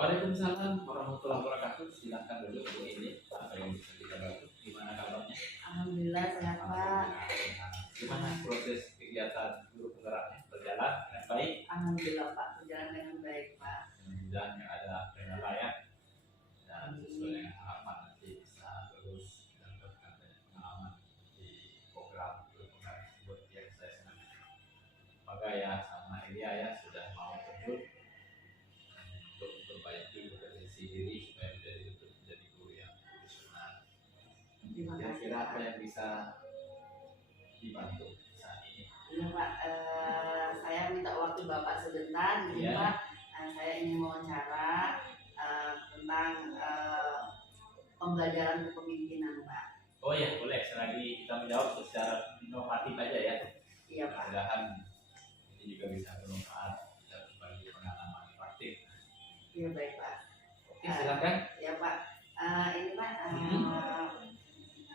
Waalaikumsalam warahmatullahi wabarakatuh. Silakan dulu Bu ini apa yang bisa kita bantu? Gimana kabarnya? Alhamdulillah sehat Pak. Gimana proses kegiatan guru penggeraknya berjalan dengan baik? Alhamdulillah Pak, berjalan dengan baik Pak. Mudah-mudahan yang ada dengan layak dan sesuai dengan harapan nanti bisa terus mendapatkan banyak pengalaman di program guru penggerak tersebut yang saya senangi. Maka ya sama Elia ya sudah mau terjun untuk memperbaiki kompetensi diri supaya menjadi guru yang profesional. Kira-kira apa yang bisa dibantu saat ini? Iya Pak, saya minta waktu Bapak sebentar, jadi Pak, saya ingin mewawancara tentang pembelajaran kepemimpinan Pak. Oh ya, boleh. Selagi kita menjawab secara inovatif aja ya. Iya Pak. Mudah-mudahan ini juga bisa bermanfaat dan bagi pengalaman praktik. Iya baik Pak. Oke, silakan. Ya Pak, ini Pak,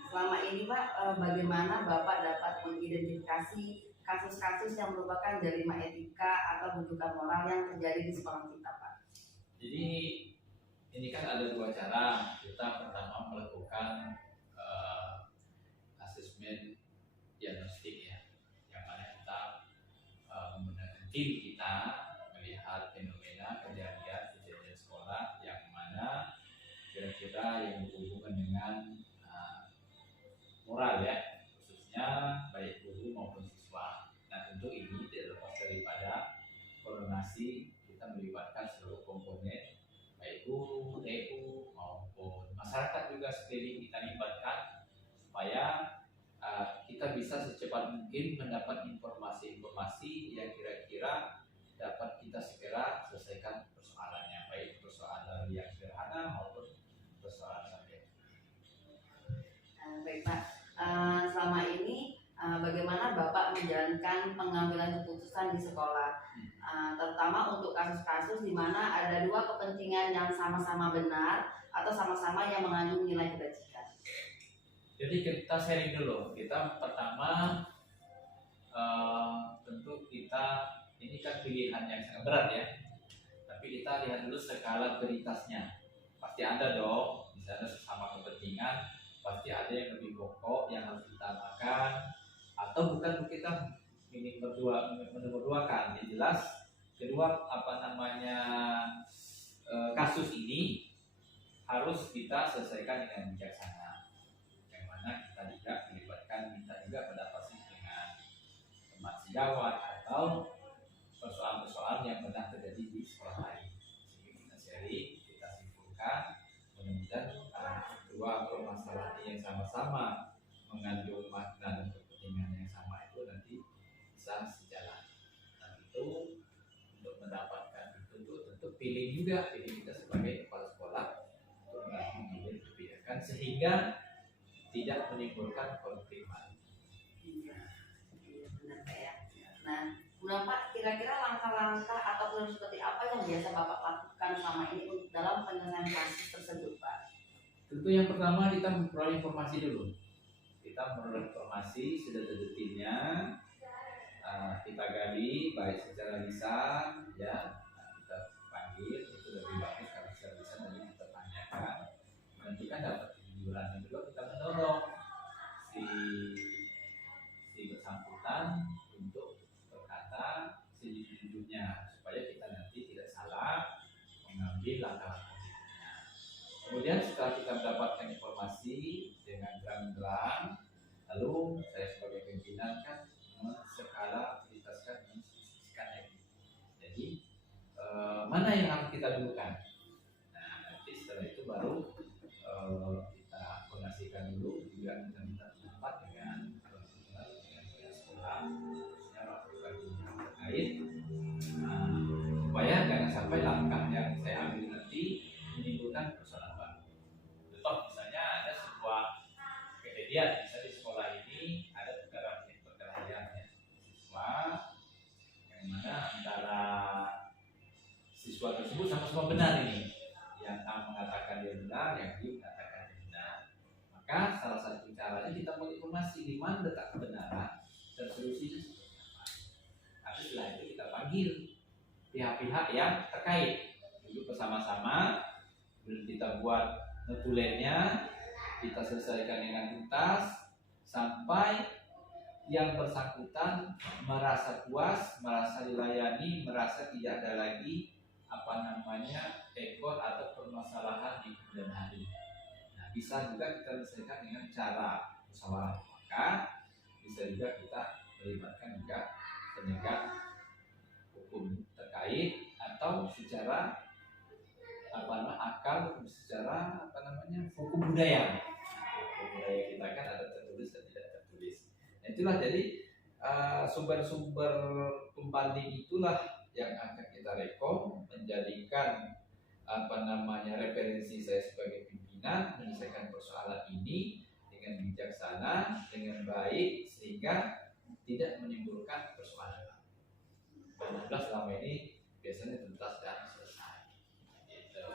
selama ini Pak, bagaimana Bapak dapat mengidentifikasi kasus-kasus yang merupakan jarima etika atau rujukan moral yang terjadi di sekolah kita Pak? Jadi ini kan ada dua cara. Kita pertama melakukan asesmen diagnostik ya, yang mana kita menggunakan tim kita melihat fenomena kejadian sekolah yang mana kira-kira yang berhubungan dengan moral ya, khususnya baik guru maupun siswa. Nah tentu ini tidak lepas daripada koordinasi kita melibatkan seluruh komponen baik guru, TU maupun masyarakat juga sekeliling kita libatkan supaya kita bisa secepat mungkin mendapat informasi-informasi yang kira-kira dapat kita segera selesaikan persoalannya, baik persoalan yang sederhana maupun persoalan sampai. Baik Pak, selama ini bagaimana Bapak menjalankan pengambilan keputusan di sekolah, terutama untuk kasus-kasus di mana ada dua kepentingan yang sama-sama benar atau sama-sama yang mengandung nilai kebajikan? Jadi kita sharing dulu. Kita pertama tentu kita ini kan pilihan yang sangat berat ya. Tapi kita lihat dulu skala prioritasnya. Pasti ada dong, misalnya sesama kepentingan, pasti ada yang lebih pokok yang harus diutamakan, atau bukan kita ini menduakan. Yang jelas kedua kasus ini harus kita selesaikan dengan bijaksana. Kita juga melibatkan, minta juga pendapat dengan teman sejawat atau persoalan-persoalan yang pernah terjadi di sekolah lain. Jadi kita sharing, kita simpulkan, mudah-mudahan dua permasalahan yang sama-sama mengandung makna dan kepentingan yang sama itu nanti bisa sejalan. Dan itu untuk mendapatkan itu tentu pilih kita sebagai kepala sekolah untuk mengambil kebijakan sehingga tidak menimbulkan konflik. Iya, benar Pak ya. Nah, kemudian Pak, kira-kira langkah-langkah atau seperti apa yang biasa Bapak lakukan selama ini dalam penyelesaian kasus tersebut Pak? Tentu yang pertama kita memperoleh informasi dulu. Kita memperoleh informasi sudah detailnya, kita gali baik secara lisan ya, kita panggil itu lebih bagus kalau secara lisan dan kita tanyakan. Nanti kan dapat kejujuran juga kita mendorong si bersangkutan untuk berkata sejujurnya supaya kita nanti tidak salah mengambil langkah-langkah berikutnya. Kemudian setelah kita mendapatkan informasi dengan terang-terang, lalu saya sebagai pimpinan kan skala prioritaskan dan substitusikan lagi. Jadi mana yang harus kita dulukan? Nah nanti setelah itu baru kita koordinasikan dulu juga kita minta pendapat dengan sekolah, khususnya lakukan yang terkait, supaya jangan sampai langkah yang saya ambil nanti menimbulkan persoalan baru. Contoh misalnya ada sebuah kejadian, misalnya di sekolah ini ada perkelahian siswa, yang mana antara siswa tersebut sama-sama benar ini. Yang A mengatakan dia benar, yang B mengatakan dia benar. Maka salah satu caranya kita mau informasi di mana letak kebenaran dan solusinya seperti apa. Tapi setelah itu kita panggil pihak-pihak yang terkait duduk bersama-sama kita buat notulennya, kita selesaikan dengan tuntas sampai yang bersangkutan merasa puas, merasa dilayani, merasa tidak ada lagi ekor atau permasalahan di kemudian hari. Nah, bisa juga kita selesaikan dengan cara musyawarah mufakat, bisa juga kita melibatkan juga penegak hukum terkait atau secara hukum budaya. Hukum budaya kita kan ada tertulis dan tidak tertulis. Nah, itulah jadi sumber-sumber pembanding itulah yang akan kita rekom menjadikan referensi saya sebagai pimpinan menyelesaikan persoalan ini dengan bijaksana, dengan baik sehingga tidak menimbulkan persoalan. Alhamdulillah selama ini biasanya tuntas dan selesai. Gitu.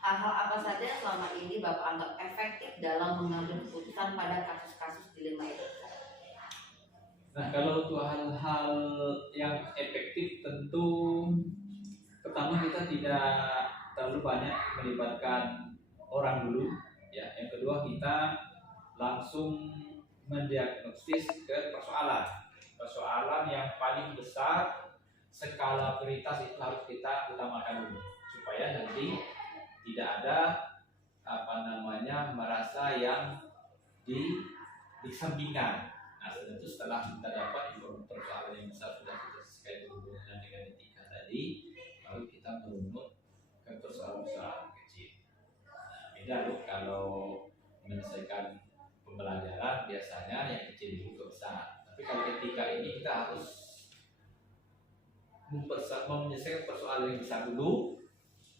Hal-hal apa saja yang selama ini Bapak anggap efektif dalam mengambil keputusan pada kasus-kasus dilema itu? Nah, kalau untuk hal-hal yang efektif tentu pertama kita tidak terlalu banyak melibatkan orang dulu, ya. Yang kedua kita langsung mendiagnosis ke persoalan yang paling besar, skala prioritas itu harus kita utamakan dulu supaya nanti tidak ada merasa yang disampingkan. Nah, tentu setelah kita dapat informasi persoalan yang besar sudah kita selesai berhubungan dengan etika tadi, lalu kita merunut ke persoalan-persoalan kecil. Nah, beda loh kalau menyelesaikan pembelajaran biasanya yang kecil dulu ke besar. Tapi kalau etika ini kita harus menyelesaikan persoalan yang besar dulu,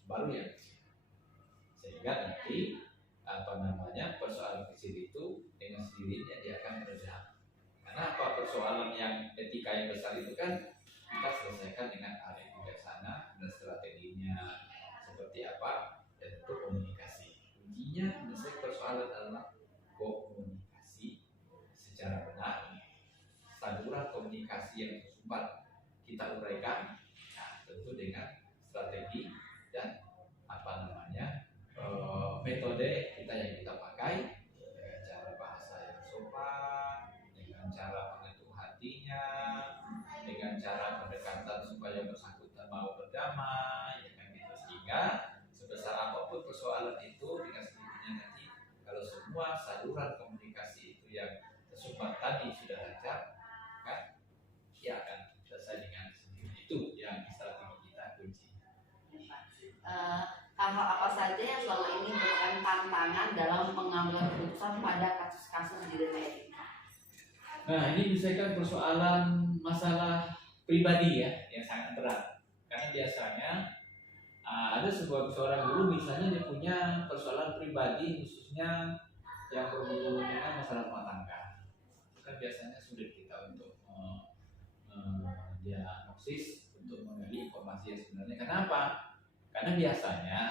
baru yang kecil. Sehingga nanti persoalan kecil itu dengan sendirinya dia akan berjalan. Karena persoalan yang etika yang besar itu kan kita selesaikan dengan arah bijaksana dan strateginya seperti apa, dan itu komunikasi. Kuncinya menyelesaikan persoalan adalah komunikasi secara benar. Saluran komunikasi yang tersumbat kita uraikan, nah, tentu dengan strategi dan metode kita yang kita pakai dengan cara bahasa yang sopan, dengan cara mengetuk hatinya, dengan cara pendekatan supaya bersangkutan mau berdamai, ya kan gitu. Sehingga sebesar apapun persoalan itu dengan sendirinya nanti kalau semua saluran komunikasi itu yang tersumbat tadi sudah lancar, kan, ya akan selesai dengan sendiri. Itu yang strategi kita kuncinya. Hal-hal apa saja yang selama ini merupakan tantangan dalam pengambilan keputusan pada kasus-kasus dilema etika? Nah, ini misalkan persoalan masalah pribadi ya yang sangat berat. Karena biasanya ada seorang guru misalnya dia punya persoalan pribadi khususnya yang berhubungan dengan masalah rumah tangga. Itu kan biasanya sulit kita untuk diagnosis, untuk menggali informasi yang sebenarnya. Kenapa? Karena biasanya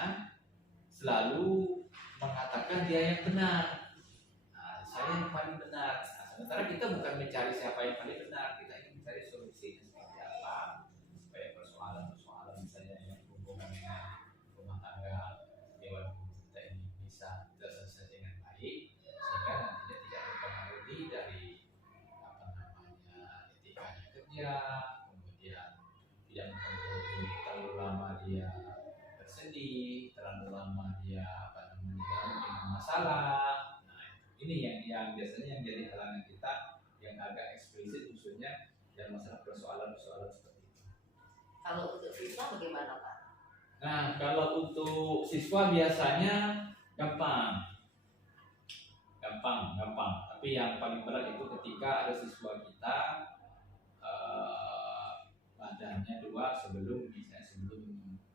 selalu mengatakan dia yang benar. Nah, saya yang paling benar. Nah, sementara kita bukan mencari siapa yang paling benar, kita ingin mencari solusinya seperti apa supaya persoalan-persoalan misalnya yang berhubungan dengan rumah tangga dewan guru kita ini bisa terselesaikan dengan baik, sehingga nantinya tidak mempengaruhi dari etikanya kerja, kemudian tidak mempengaruhi terlalu lama dia bersedih, terlalu lama dia dengan masalah. Nah, ini yang biasanya yang jadi halangan kita yang agak eksplisit khususnya dalam masalah persoalan-persoalan seperti itu. Kalau untuk siswa bagaimana Pak? Nah, kalau untuk siswa biasanya gampang. Tapi yang paling berat itu ketika ada siswa kita badannya 2 sebelum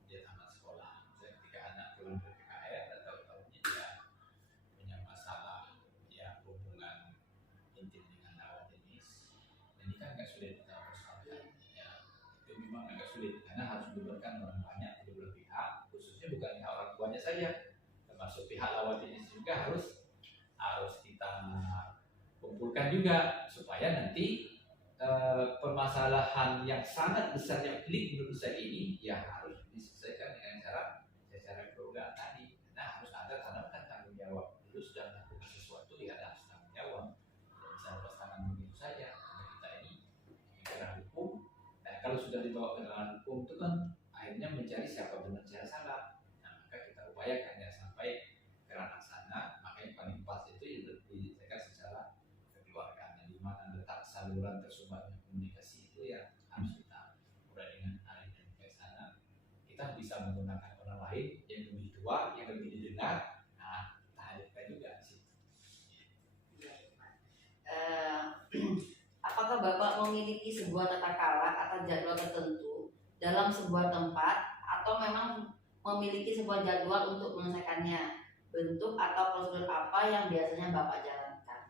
dia tamat sekolah. Misalnya ketika anak pulang dari PKR atau tahunnya dia punya masalah ya hubungan intim dengan lawan jenis. Ini kan agak sulit kita persoalkan. Ya, itu memang agak sulit karena harus melibatkan orang banyak, kedua pihak, khususnya bukan orang tuanya saja, termasuk pihak lawan jenis juga harus kita kumpulkan juga supaya nanti permasalahan yang sangat besar yang pelik menurut saya ini ya harus diselesaikan dengan cara kekeluargaan tadi. kan akhirnya mencari siapa benar siapa salah. Nah, maka kita upayakan ya sampai ke ranah sana. Makanya paling pas itu ya diselesaikan secara kekeluargaan, di mana letak saluran tersumbatnya komunikasi itu ya harus kita urai dengan arif dan bijaksana. Kita bisa menggunakan orang lain yang lebih tua, yang lebih didengar. Nah, kita hadirkan juga di situ. Apakah Bapak memiliki sebuah tata cara atau jadwal tertentu dalam sebuah tempat, atau memang memiliki sebuah jadwal untuk menyelesaikannya? Bentuk atau prosedur apa yang biasanya Bapak jalankan?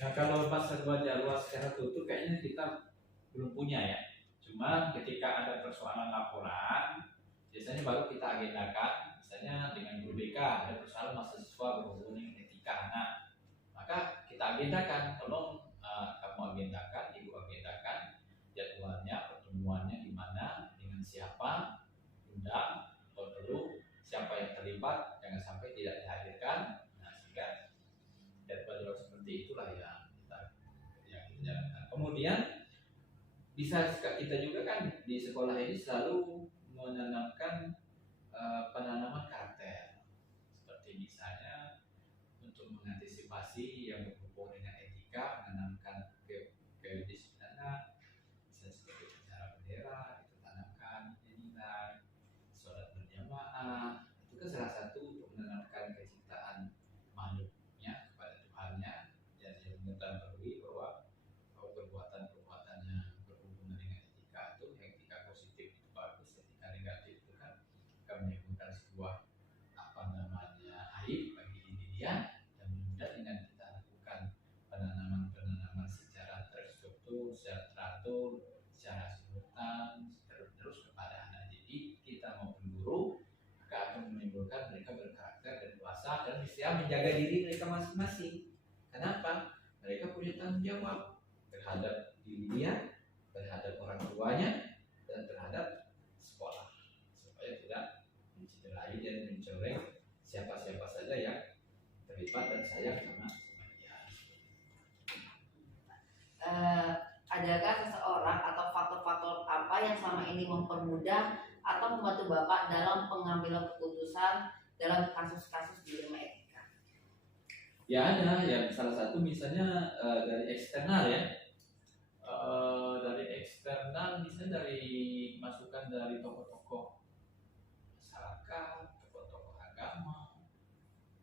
Nah, kalau pas sebuah jadwal secara tutup kayaknya kita belum punya ya. Cuma ketika ada persoalan laporan, biasanya baru kita agendakan. Misalnya dengan guru BK ada persoalan mahasiswa berhubungan dengan etika anak, maka kita agendakan, tolong kamu agendakan, ibu agendakan jadwalnya, pertemuannya di mana, dengan siapa, undang, kalau perlu siapa yang terlibat, jangan sampai tidak dihadirkan. Nah, sehingga jadwal seperti itulah yang kita jalankan. Kemudian bisa kita juga kan di sekolah ini selalu menanamkan penanaman karakter, seperti misalnya untuk mengantisipasi yang berhubungan dengan etika, menanamkan kedisiplinan, bisa seperti acara bendera itu tanamkan nilai, sholat berjamaah, itu kan salah satu untuk menanamkan kecintaan makhluknya kepada Tuhannya, dan yang mengetahui bahwa perbuatan-perbuatan yang berhubungan dengan etika itu, yang etika positif itu bagus, etika negatif itu kan akan menimbulkan sebuah aib bagi diri dia. Dan mudah dengan kita lakukan penanaman secara terstruktur, secara teratur, secara simultan, terus kepada anak didik kita maupun guru, maka akan menimbulkan mereka berkarakter dan dewasa dan bisa menjaga diri mereka masing-masing. Kenapa? Mereka punya tanggung jawab terhadap diri dia, terhadap orang tuanya, dan terhadap sekolah, supaya tidak mencederai dan mencoreng siapa-siapa saja yang terlibat dan sayang sama dia. Adakah seseorang atau faktor-faktor apa yang selama ini mempermudah atau membantu Bapak dalam pengambilan keputusan dalam kasus-kasus dilema etika? Ya ada, ya salah satu misalnya dari eksternal ya, dari eksternal misalnya dari masukan dari tokoh-tokoh masyarakat, tokoh-tokoh agama,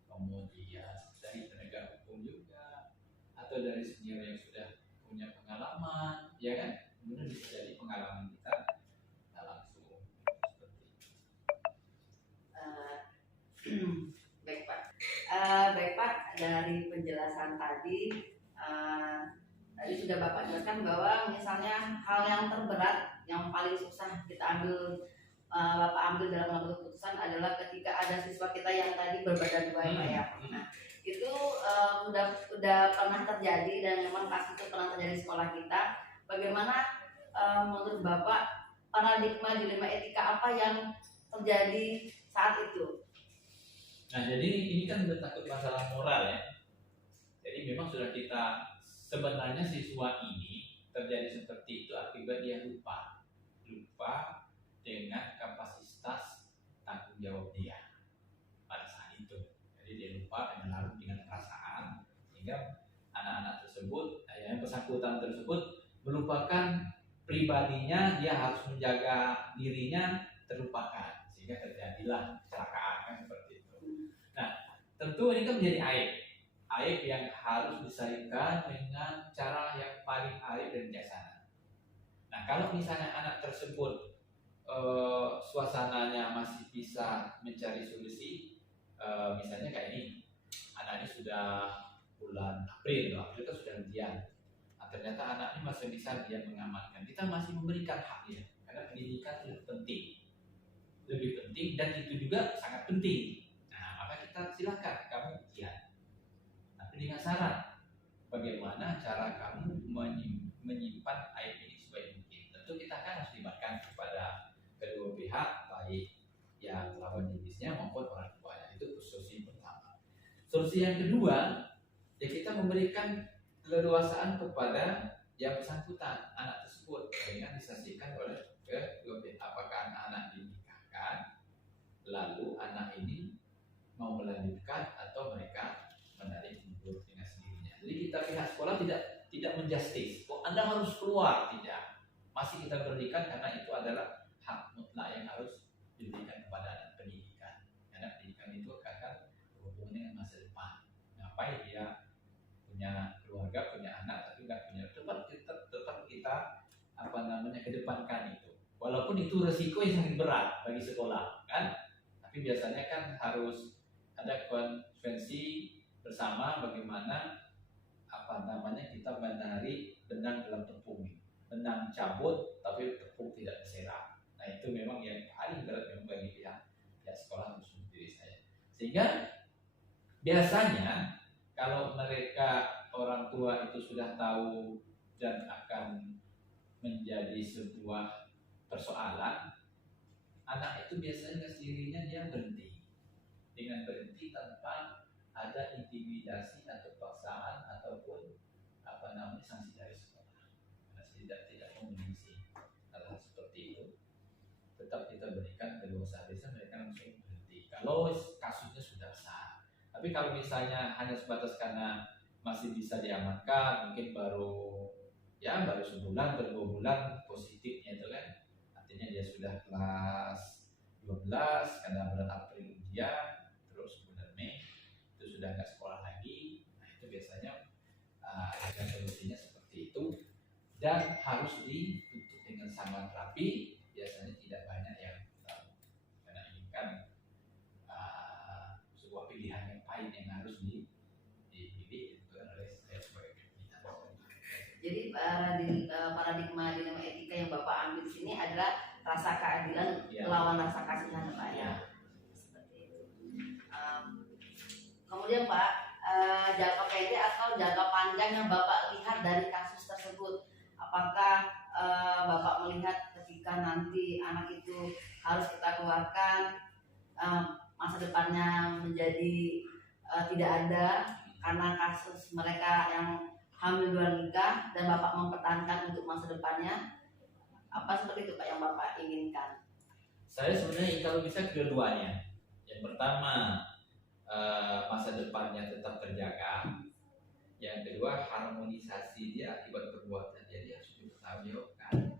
kemudian dari penegak hukum juga, atau dari senior yang sudah punya pengalaman, ya kan? Kemudian bisa jadi pengalaman kita langsung seperti itu. Baik Pak. Baik Pak, dari penjelasan tadi sudah Bapak jelaskan bahwa misalnya hal yang terberat, yang paling susah kita Bapak ambil dalam mengambil keputusan adalah ketika ada siswa kita yang tadi berbadan dua ya Pak ya. Nah, itu udah pernah terjadi dan memang kasus itu pernah terjadi di sekolah kita. Bagaimana menurut Bapak paradigma dilema etika apa yang terjadi saat itu? Nah, jadi ini kan bertakut masalah moral ya. Jadi memang sudah kita, sebenarnya siswa ini terjadi seperti itu akibat dia lupa dengan kapasitas tanggung jawab dia pada saat itu. Jadi dia lupa dan larut dengan perasaan, sehingga anak-anak tersebut, yang bersangkutan tersebut melupakan pribadinya, dia harus menjaga dirinya, terlupakan, sehingga terjadilah kecelakaan kan seperti itu. Nah, tentu ini kan menjadi aib yang harus diselesaikan dengan cara yang paling arif dan bijaksana. Nah, kalau misalnya anak tersebut suasananya masih bisa mencari solusi, misalnya kayak ini, anak ini sudah bulan April kan sudah ujian. Nah, ternyata anak ini masih bisa dia mengamankan. Kita masih memberikan haknya, karena pendidikan lebih penting dan itu juga sangat penting. Nah, maka kita silakan kamu ujian. Tapi dengan syarat, bagaimana cara kamu menyimpan aib ini sebaik mungkin. Tentu kita kan harus libatkan kepada kedua pihak, baik yang lawan jenisnya maupun orang tuanya. Itu solusi pertama. Solusi yang kedua, ya kita memberikan keleluasaan kepada yang bersangkutan, anak tersebut, dengan disaksikan oleh kedua pihak. Apakah anak-anak dinikahkan, lalu anak ini mau melanjutkan atau mereka menarik mundur dengan sendirinya. Jadi kita pihak sekolah tidak menjustis. Oh, Anda harus keluar, tidak. Masih kita berikan karena itu adalah hak mutlak yang harus diberikan kepada anak pendidikan. Karena pendidikan itu akan berhubungan dengan masa depan. Ngapain dia punya keluarga, punya anak, tapi nggak punya, tetap kita kedepankan itu. Walaupun itu resiko yang sangat berat bagi sekolah, kan? Tapi biasanya kan harus ada konvensi bersama bagaimana kita menari benang dalam tepung. Benang cabut tapi tepung tidak terserak. Nah itu memang yang paling berat memang bagi pihak sekolah untuk diri saya. Sehingga biasanya kalau mereka orang tua itu sudah tahu dan akan menjadi sebuah persoalan, anak itu biasanya sendirinya dia berhenti. Dengan berhenti tanpa ada intimidasi atau paksaan ataupun sanksi dari sekolah. Karena tidak memenuhi hal-hal seperti itu, tetap kita berikan kedua desa mereka langsung berhenti. Kalau kasusnya sudah besar, tapi kalau misalnya hanya sebatas karena masih bisa diamankan, mungkin baru sebulan atau 2 bulan positifnya itu kan, artinya dia sudah kelas 12 karena bulan April ujian, terus bulan Mei itu sudah nggak sekolah lagi. Nah itu biasanya ada solusinya seperti itu dan harus ditutup dengan sangat rapi. Biasanya tidak banyak yang tahu karena ini kan sebuah pilihan yang pahit yang harus dipilih oleh saya sebagai pimpinan. Jadi paradigma dilema etika yang Bapak ambil di sini adalah rasa keadilan melawan rasa kasihan, Pak ya. Seperti itu. Kemudian Pak, jangka pendek atau jangka panjang yang Bapak lihat dari kasus tersebut, apakah Bapak melihat ketika nanti anak itu harus kita keluarkan, masa depannya menjadi tidak ada karena kasus mereka yang hamil luar nikah dan Bapak mempertahankan untuk masa depannya, apa seperti itu Pak yang Bapak inginkan? Saya sebenarnya kalau bisa kedua-duanya. Yang pertama masa depannya tetap terjaga. Yang kedua harmonisasi dia akibat perbuatan dia harus dipertanggungjawabkan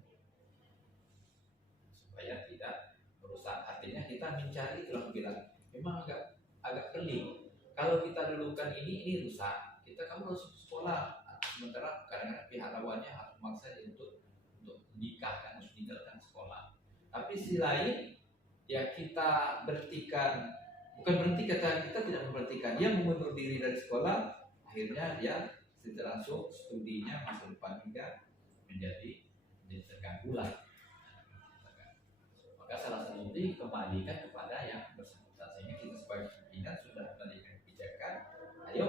supaya tidak merusak. Artinya kita mencari, itu bilang memang agak pelik. Kalau kita dulukan ini rusak, kamu harus sekolah. Sementara kadang-kadang pihak lawannya harus memaksa dia untuk nikah, kan harus meninggalkan sekolah. Tapi sisi lain ya kita berhentikan, bukan berhenti kita tidak memberhentikan, dia mengundur diri dari sekolah, akhirnya dia setelah langsung studinya masa depan juga menjadi terganggu lah. Maka salah satu dikembalikan kepada yang bersangkutan, sehingga kita sebagai pimpinan sudah menentukan kebijakan. Ayo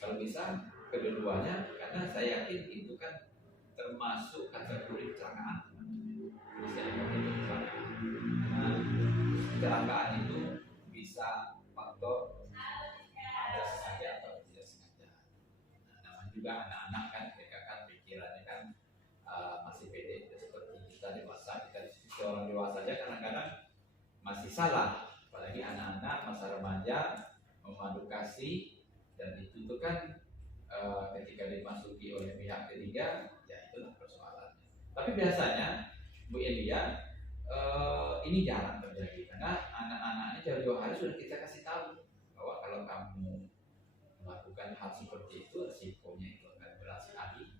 kalau bisa kedua-duanya, karena saya yakin itu kan termasuk kategori kecelakaan. Jadi saya itu kecelakaan. Karena kecelakaan itu bisa faktor ada sengaja atau tidak sengaja. Namanya juga anak-anak kan, mereka kan pikirannya kan masih pede seperti kita dewasa. Orang dewasa aja kadang-kadang masih salah, apalagi anak-anak masa remaja memadu kasih, dan itu kan ketika dimasuki oleh pihak ketiga, ya itulah persoalannya. Tapi biasanya Bu Elia ini jarang terjadi karena anak-anak ini jauh-jauh hari sudah kita kasih tahu bahwa kalau kamu melakukan hal seperti itu, risikonya itu akan berat sekali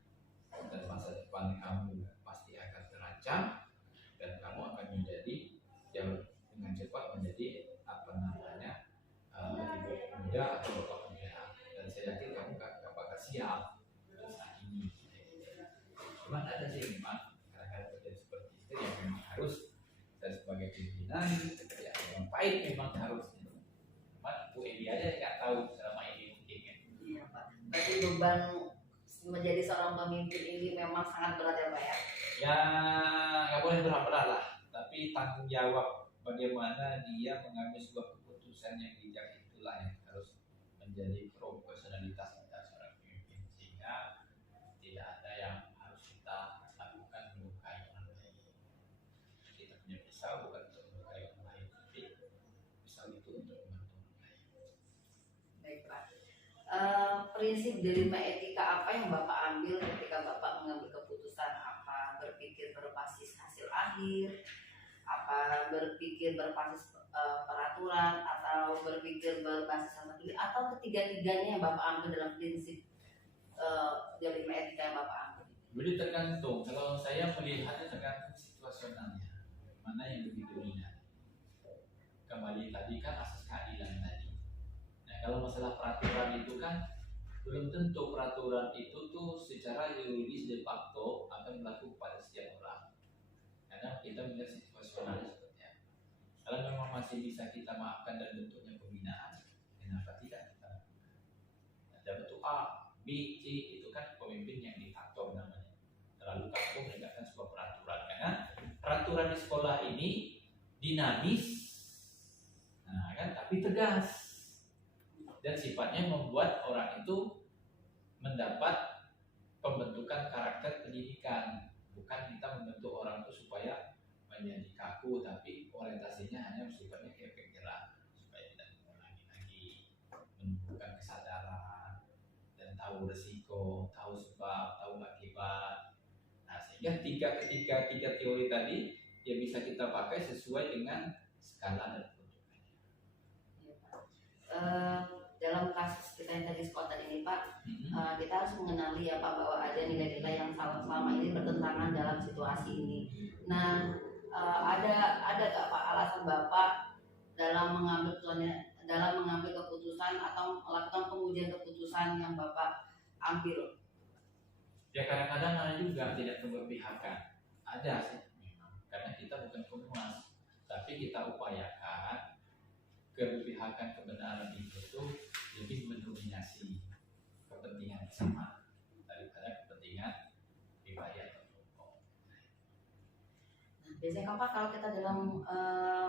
dan masa depan kamu pasti akan terancam dan kamu akan menjadi jauh dengan cepat menjadi ibu muda atau bapak muda, dan saya yakin kamu gak bakal siap saat ini. Cuman ada sih memang kadang-kadang terjadi seperti itu yang memang harus saya sebagai pimpinan ya yang pahit memang harus. Cuman Bu Eli aja nggak tahu selama ini mungkin kan. Iya Pak. Berarti beban menjadi seorang pemimpin ini memang sangat berat ya Pak ya. Ya nggak boleh berat-berat lah, tapi tanggung jawab bagaimana dia mengambil sebuah keputusan yang bijak itulah yang harus menjadi profesionalitas kita seorang pemimpin, sehingga tidak ada yang harus kita lakukan melukai orang lain. itu untuk membantu orang lain. Baik Pak. Prinsip dilema etika apa yang Bapak ambil ketika Bapak mengambil keputusan? Apa berpikir berbasis hasil akhir, apa berpikir berbasis peraturan, atau berpikir berbasis hasil pilih, atau ketiga-tiganya yang Bapak ambil dalam prinsip dilema etika yang Bapak ambil? Jadi tergantung, kalau saya melihatnya tergantung situasionalnya, mana yang lebih dominan. Kembali tadi kan asas keadilan tadi. Nah kalau masalah peraturan itu kan belum tentu peraturan itu tuh secara yuridis de facto akan berlaku pada setiap orang. Karena kita melihat situasionalnya seperti apa. Kalau memang masih bisa kita maafkan dan bentuknya pembinaan, kenapa tidak kita lakukan? Ada bentuk A, B, C itu kan pemimpin yang diktator namanya. Terlalu kaku menegakkan sebuah peraturan. Karena peraturan di sekolah ini dinamis, nah kan, tapi tegas dan sifatnya membuat orang itu mendapat pembentukan karakter pendidikan. Bukan kita membentuk orang itu supaya menjadi kaku, tapi orientasinya hanya sifatnya kayak efek jerak supaya tidak mengulangi lagi, menumbuhkan kesadaran dan tahu resiko, tahu sebab, tahu akibat. Nah sehingga tiga teori tadi ya bisa kita pakai sesuai dengan skala dan peruntukannya. Dalam kasus kita yang tadi Skotan ini Pak, kita harus mengenali ya Pak bahwa ada nilai-nilai yang selama ini bertentangan dalam situasi ini. Nah, ada gak Pak alasan Bapak dalam mengambil keputusan atau melakukan pengujian keputusan yang Bapak ambil? Ya kadang-kadang ada juga tidak keberpihakan. Ada sih memang, karena kita bukan pemuas, tapi kita upayakan keberpihakan kebenaran itu tuh lebih mendominasi kepentingan bersama daripada kepentingan pribadi atau kelompok. Nah, biasanya Pak kalau kita dalam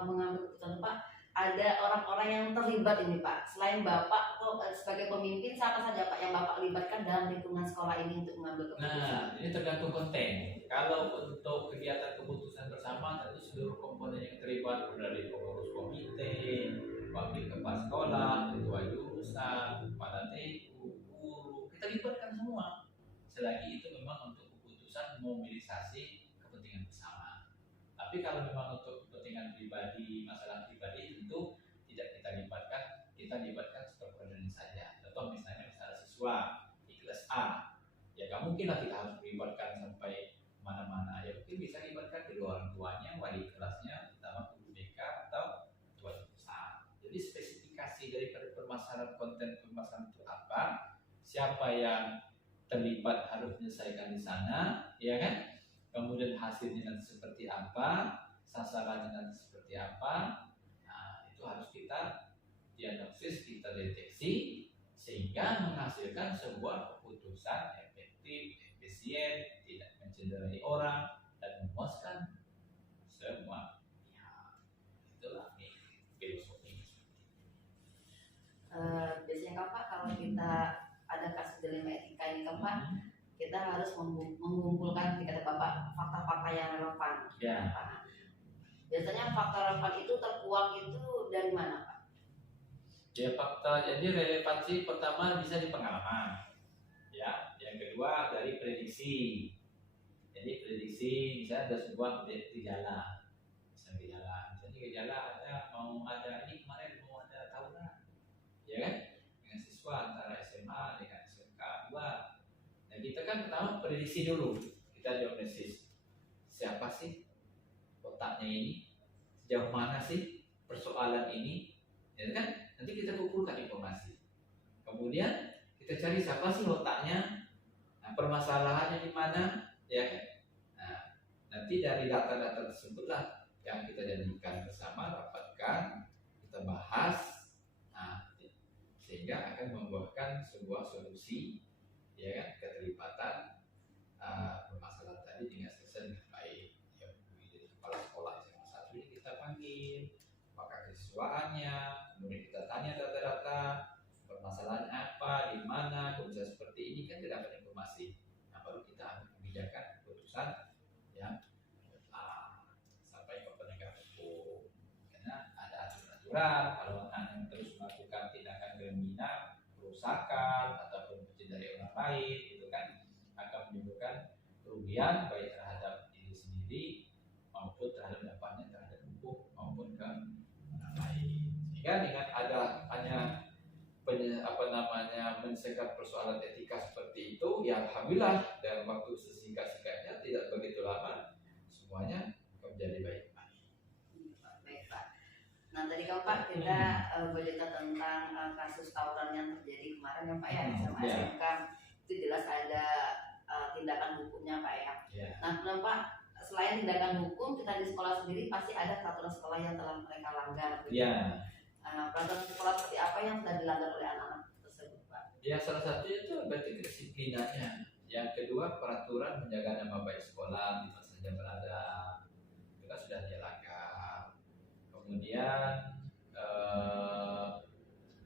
mengambil keputusan Pak, ada orang-orang yang terlibat ini Pak. Selain Bapak sebagai pemimpin, siapa saja Pak yang Bapak libatkan dalam lingkungan sekolah ini untuk mengambil keputusan? Nah, ini tergantung konten. Kalau untuk kegiatan keputusan bersama, tentu seluruh komponen yang terlibat dari pengurus komite, wakil kepala sekolah, ketua jurusan, kepala TU, guru, kita libatkan semua. Selagi itu memang untuk keputusan mobilisasi kepentingan bersama. Tapi kalau memang untuk kepentingan pribadi, masalah pribadi tentu tidak kita libatkan seperti saja. Contoh misalnya masalah siswa di kelas A, ya gak mungkin lah kita harus libatkan sampai mana-mana. Ya mungkin bisa libatkan kedua orang tuanya, wali kelasnya, terutama guru BK atau ketua jurusan. Jadi spesifikasi dari permasalahan konten permasalahan itu apa, siapa yang terlibat harus menyelesaikan di sana, ya kan? Kemudian hasilnya nanti seperti apa, sasarannya nanti seperti apa. Nah, itu harus kita diagnosis, kita deteksi sehingga menghasilkan sebuah keputusan efektif, efisien, tidak mencederai orang dan memuaskan semua pihak. Itulah filosofi. Biasanya Pak kalau kita ada kasus dilema etika ini Pak, kita harus mengumpulkan kata Bapak fakta-fakta yang relevan. Ya. Biasanya fakta relevan itu terkuak itu dari mana Pak? Ya fakta, jadi relevansi pertama bisa di pengalaman, ya. Yang kedua dari prediksi. Jadi prediksi misalnya ada sebuah gejala, misalnya gejala ada ini kemarin mau ada tawuran, ya kan? Dengan siswa antara SMA dengan SMK 2. Nah kita kan pertama prediksi dulu, kita diagnosis siapa sih otaknya ini, sejauh mana sih persoalan ini, ya kan? Nanti kita kumpulkan informasi. Kemudian kita cari siapa sih otaknya, nah, permasalahannya di mana, ya kan? Nah, nanti dari data-data tersebutlah yang kita jadikan bersama, rapatkan, kita bahas, nah, sehingga akan membuahkan sebuah solusi, ya kan? Keterlibatan permasalahan tadi dengan selesai dengan baik. Ya, dari kepala sekolah SMA 1 ini kita panggil, apakah kesiswaannya, kemudian kita tanya data-data permasalahan apa, di mana, kok bisa seperti ini, kan tidak dapat informasi. Nah baru kita ambil kebijakan keputusan yang sampai ke penegak hukum, karena ada aturan teguran. Kalau anak yang terus melakukan tindakan kriminal, kerusakan ataupun mencederai orang lain, itu kan akan menimbulkan kerugian baik terhadap diri sendiri maupun terhadap dampaknya terhadap hukum maupun ke orang lain. Sehingga dengan ada hanya menyelesaikan persoalan etika seperti itu, ya alhamdulillah dalam waktu sesingkat-singkatnya, tidak begitu lama, semuanya menjadi baik. Baik Pak. Nah tadi kan Pak kita bercerita tentang kasus tawuran yang terjadi kemarin ya Pak ya sama SMK. Itu jelas ada tindakan hukumnya Pak ya. Nah kenapa selain tindakan hukum, kita di sekolah sendiri pasti ada peraturan sekolah yang telah mereka langgar. Peraturan sekolah seperti apa yang sudah dilanggar oleh anak-anak tersebut Pak? Ya salah satunya itu berarti kedisiplinannya. Yang kedua peraturan menjaga nama baik sekolah di mana saja berada, kita sudah dilanggar. Kemudian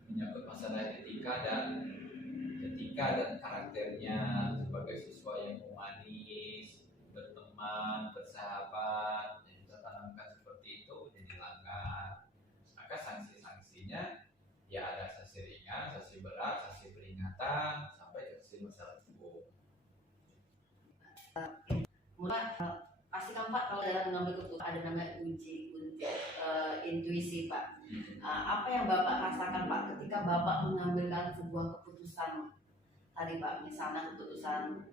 menyangkut masalah etika dan karakternya sebagai siswa yang humanis, berteman, bersahabat, yang kita tanamkan seperti itu jadi dilanggar. Maka sanksi-sanksinya ya ada sanksi ringan, sanksi berat, sanksi peringatan, sampai sanksi masalah hukum. Pasti kan Pak kalau dalam mengambil keputusan ada namanya uji intuisi Pak. Apa yang Bapak rasakan Pak ketika Bapak mengambilkan sebuah keputusan tadi Pak, misalnya keputusan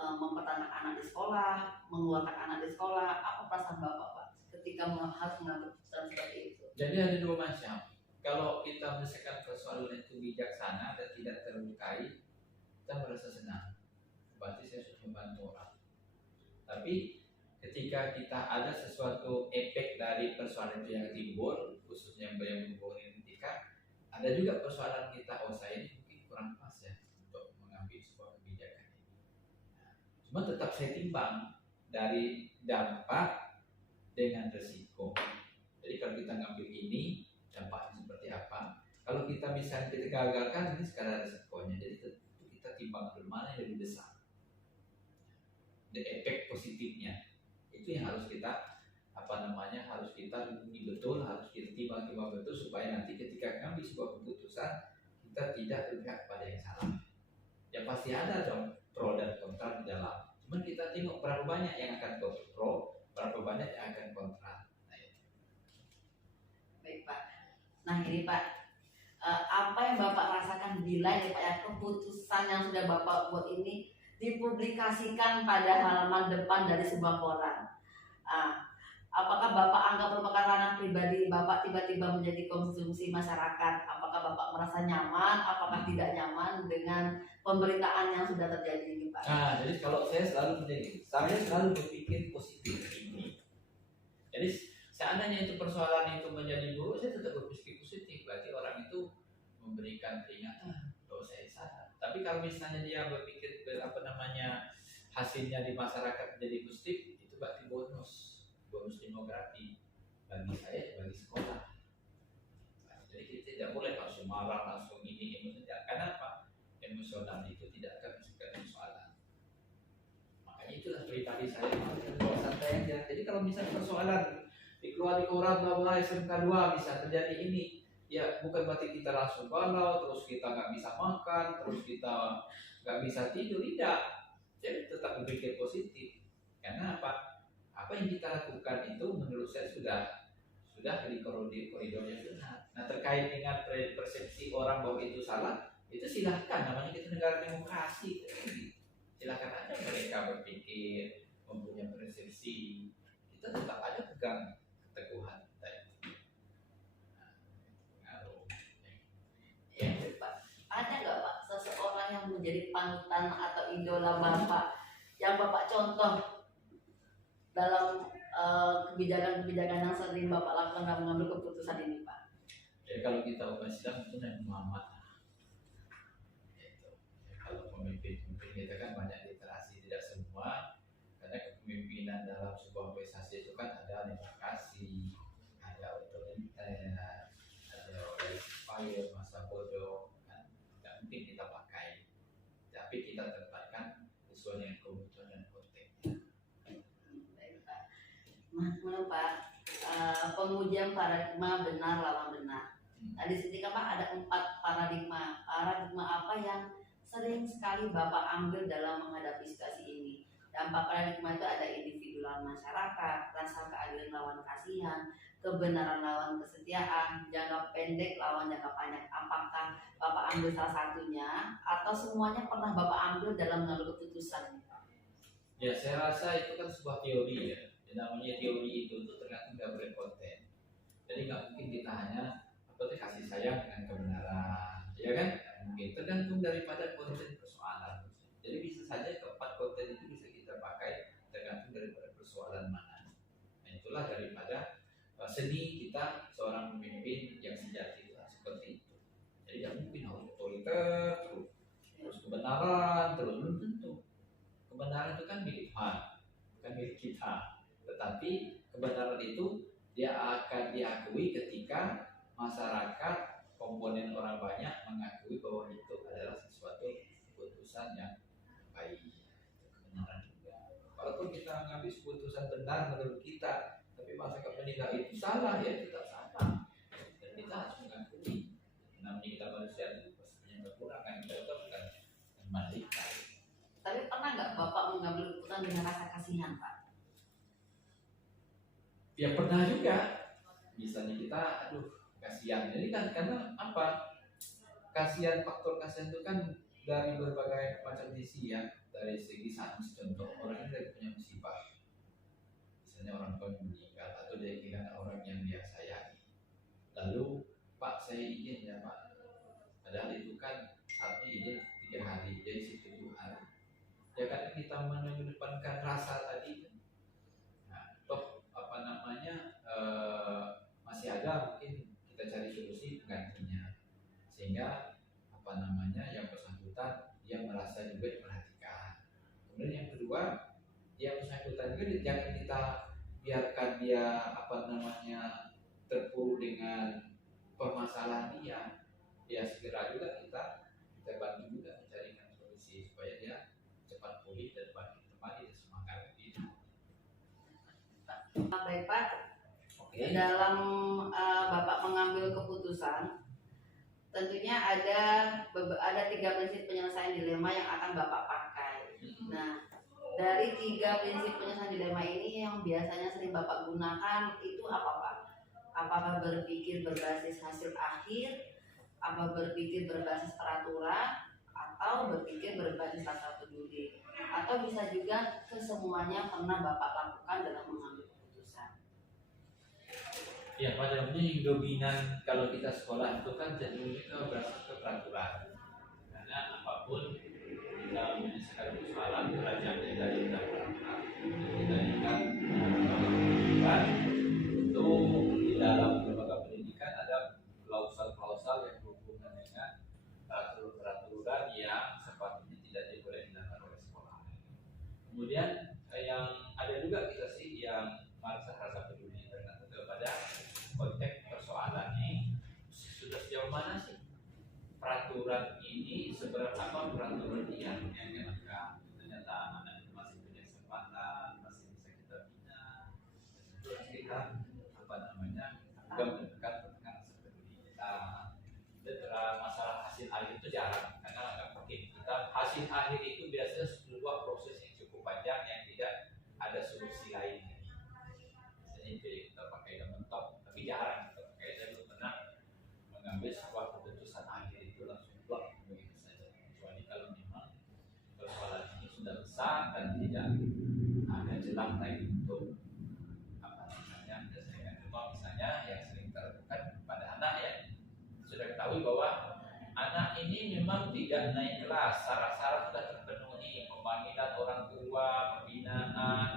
mempertahankan anak di sekolah, mengeluarkan anak di sekolah, apa perasaan Bapak Pak ketika harus mengambil keputusan seperti itu? Jadi ada dua macam. Kalau kita menyelesaikan persoalan itu bijaksana dan tidak terlukai, kita merasa senang. Berarti saya sudah membantu orang. Tapi ketika kita ada sesuatu efek dari persoalan itu yang timbul, khususnya yang menghubungi etika, ada juga persoalan kita, oh saya ini mungkin kurang pas ya untuk mengambil sebuah kebijakan ini. Cuma tetap saya timbang dari dampak dengan resiko. Jadi kalau kita ngambil ini, dampaknya seperti apa? Kalau kita misalnya kita gagalkan, ini sekarang resikonya. Jadi kita timbang dulu mana yang lebih besar. Efek positifnya itu yang harus kita harus kita hubungi betul, harus kita timbang betul supaya nanti ketika ngambil sebuah keputusan kita tidak berpihak pada yang salah. Ya pasti ada dong pro dan kontra di dalam. Cuman kita tengok berapa banyak yang akan pro, berapa banyak yang akan kontra. Baik Pak. Nah ini Pak, apa yang Bapak rasakan bila ya Pak ya keputusan yang sudah Bapak buat ini dipublikasikan pada halaman depan dari sebuah koran? Apakah Bapak anggap merupakan ranah pribadi Bapak tiba-tiba menjadi konsumsi masyarakat? Apakah Bapak merasa nyaman? Apakah tidak nyaman dengan pemberitaan yang sudah terjadi ini Pak? Jadi kalau saya selalu berpikir positif ini. Jadi seandainya itu persoalan itu menjadi buruk, saya tetap berpikir positif. Berarti orang itu memberikan peringatan, kalau saya salah. Tapi kalau misalnya dia berpikir hasilnya di masyarakat menjadi positif, itu berarti bonus demografi bagi saya, bagi sekolah. Jadi kita tidak boleh langsung marah, langsung ini emosional. Karena apa? Emosional itu tidak akan menyelesaikan persoalan. Makanya itulah pribadi saya bawa santai aja. Jadi kalau misalnya persoalan dikeluar di koran bahwa SMK 2 bisa terjadi ini, ya bukan berarti kita langsung galau, terus kita nggak bisa makan, terus kita nggak bisa tidur, tidak. Jadi tetap berpikir positif. Karena apa? Apa yang kita lakukan itu menurut saya sudah di koridor yang benar. Nah terkait dengan persepsi orang bahwa itu salah, itu silahkan, namanya kita negara demokrasi. Silahkan aja mereka berpikir, mempunyai persepsi. Kita tetap aja pegang keteguhan kita itu. Ada nggak Pak seseorang yang menjadi panutan atau idola Bapak yang Bapak contoh dalam kebijakan-kebijakan yang sering Bapak lakukan dalam mengambil keputusan ini Pak? Jadi kalau kita umat Islam itu Nabi Muhammad. Kalau pemimpin kita kan banyak literasi, tidak semua, karena kepemimpinan dalam sebuah organisasi itu kan ada demokrasi, ada otoriter, ada expired, masa bodoh, kan tidak mungkin kita pakai, tapi kita tempatkan sesuai dengan kebutuhan dan konteksnya. Menurut Pak, pengujian paradigma benar lawan benar. Nah, di sini kan Pak ada 4 paradigma. Paradigma apa yang sering sekali Bapak ambil dalam menghadapi situasi ini? Dampak paradigma itu ada individu lawan masyarakat, rasa keadilan lawan kasihan, kebenaran lawan kesetiaan, jangka pendek lawan jangka panjang. Apakah Bapak ambil salah satunya atau semuanya pernah Bapak ambil dalam mengambil keputusan? Ya, saya rasa itu kan sebuah teori ya. Yang namanya teori itu tergantung dari konten. Jadi nggak mungkin kita hanya kasih sayang dengan kebenaran, ya kan? Mungkin tergantung daripada konten persoalan. Jadi bisa saja keempat konten itu bisa kita pakai tergantung daripada persoalan mana. Nah, itulah daripada seni kita seorang pemimpin yang sejati seperti itu. Jadi tidak mungkin harus otoriter terus kebenaran terus, belum tentu. Kebenaran itu kan milik Tuhan, bukan milik kita. Tetapi kebenaran itu dia akan diakui ketika masyarakat, komponen orang banyak mengakui bahwa itu adalah sesuatu keputusan yang baik, kebenaran juga. Walaupun kita mengambil keputusan benar menurut kita, tapi masyarakat menilai itu salah, ya tetap salah. Dan kita harus mengakui. Namanya kita manusia itu pastinya kekurangan, kita tetap bukan malaikat. Tapi pernah nggak Bapak mengambil keputusan dengan rasa kasihan, Pak? Ya pernah juga. Misalnya kita, kasihan. Jadi kan karena apa? Kasihan, faktor kasihan itu kan dari berbagai macam sisi ya. Dari segi sains, contoh orang yang punya musibah, misalnya orang tua meninggal atau dia kehilangan orang yang dia sayangi. Lalu Pak saya izin ya Pak, padahal itu kan saatnya izin 3 hari, jadi 7 hari. Ya kan kita mengedepankan rasa tadi. Nah, toh apa namanya masih ada mungkin kita cari solusi penggantinya, sehingga apa namanya yang bersangkutan dia merasa juga diperhatikan. Kemudian yang kedua, yang bersangkutan juga jangan kita biarkan dia apa namanya terpuruk dengan permasalahan dia. Ya segera juga kita bantu juga mencarikan solusi supaya dia cepat pulih dan bangkit kembali dan semangat itu. Baik Pak. Okay. Dalam Bapak mengambil keputusan, tentunya ada 3 prinsip penyelesaian dilema yang akan Bapak pakai. Nah, dari 3 prinsip penyelesaian dilema ini yang biasanya sering Bapak gunakan itu apa Pak? Apakah berpikir berbasis hasil akhir, apa berpikir berbasis peraturan, atau berpikir berbasis rasa peduli, atau bisa juga kesemuanya pernah Bapak lakukan dalam mengambil keputusan? Ya, pada umumnya yang dominan kalau kita sekolah itu kan cenderungnya ke berasal ke peraturan. Karena apapun kita menyelesaikan persoalan belajarnya dari peraturan. Kita ingat itu di dalam lembaga pendidikan ada klausal-klausal yang berhubungan dengan peraturan yang sepatutnya tidak boleh dilakukan oleh sekolah. Kemudian yang ada juga kita sih yang merasa rasa peduli tergantung kepada konteks persoalannya sudah sejauh mana sih peraturan ini, seberapa apa peraturan yang dilakukan. Ternyata anak itu masih punya kesempatan, masih bisa kita bina, terus kita apa namanya juga mendekat dengan rasa peduli kita. Dan masalah hasil akhir itu jarang karena nggak mungkin kita hasil akhir itu biasanya sebuah proses yang cukup panjang yang tidak ada solusi lain. Misalnya itu kita pakai dan mentok, tapi jarang kita pakai. Saya belum pernah mengambil sebuah keputusan akhir itu langsung blok begitu saja. Kecuali kalau memang persoalan ini sudah besar dan tidak ada jelas lagi untuk apa namanya menyelesaikan. Cuma misalnya yang sering kita lakukan pada anak ya, sudah ketahui bahwa anak ini memang tidak naik kelas, syarat-syarat sudah terpenuhi, pemanggilan orang tua, pembinaan,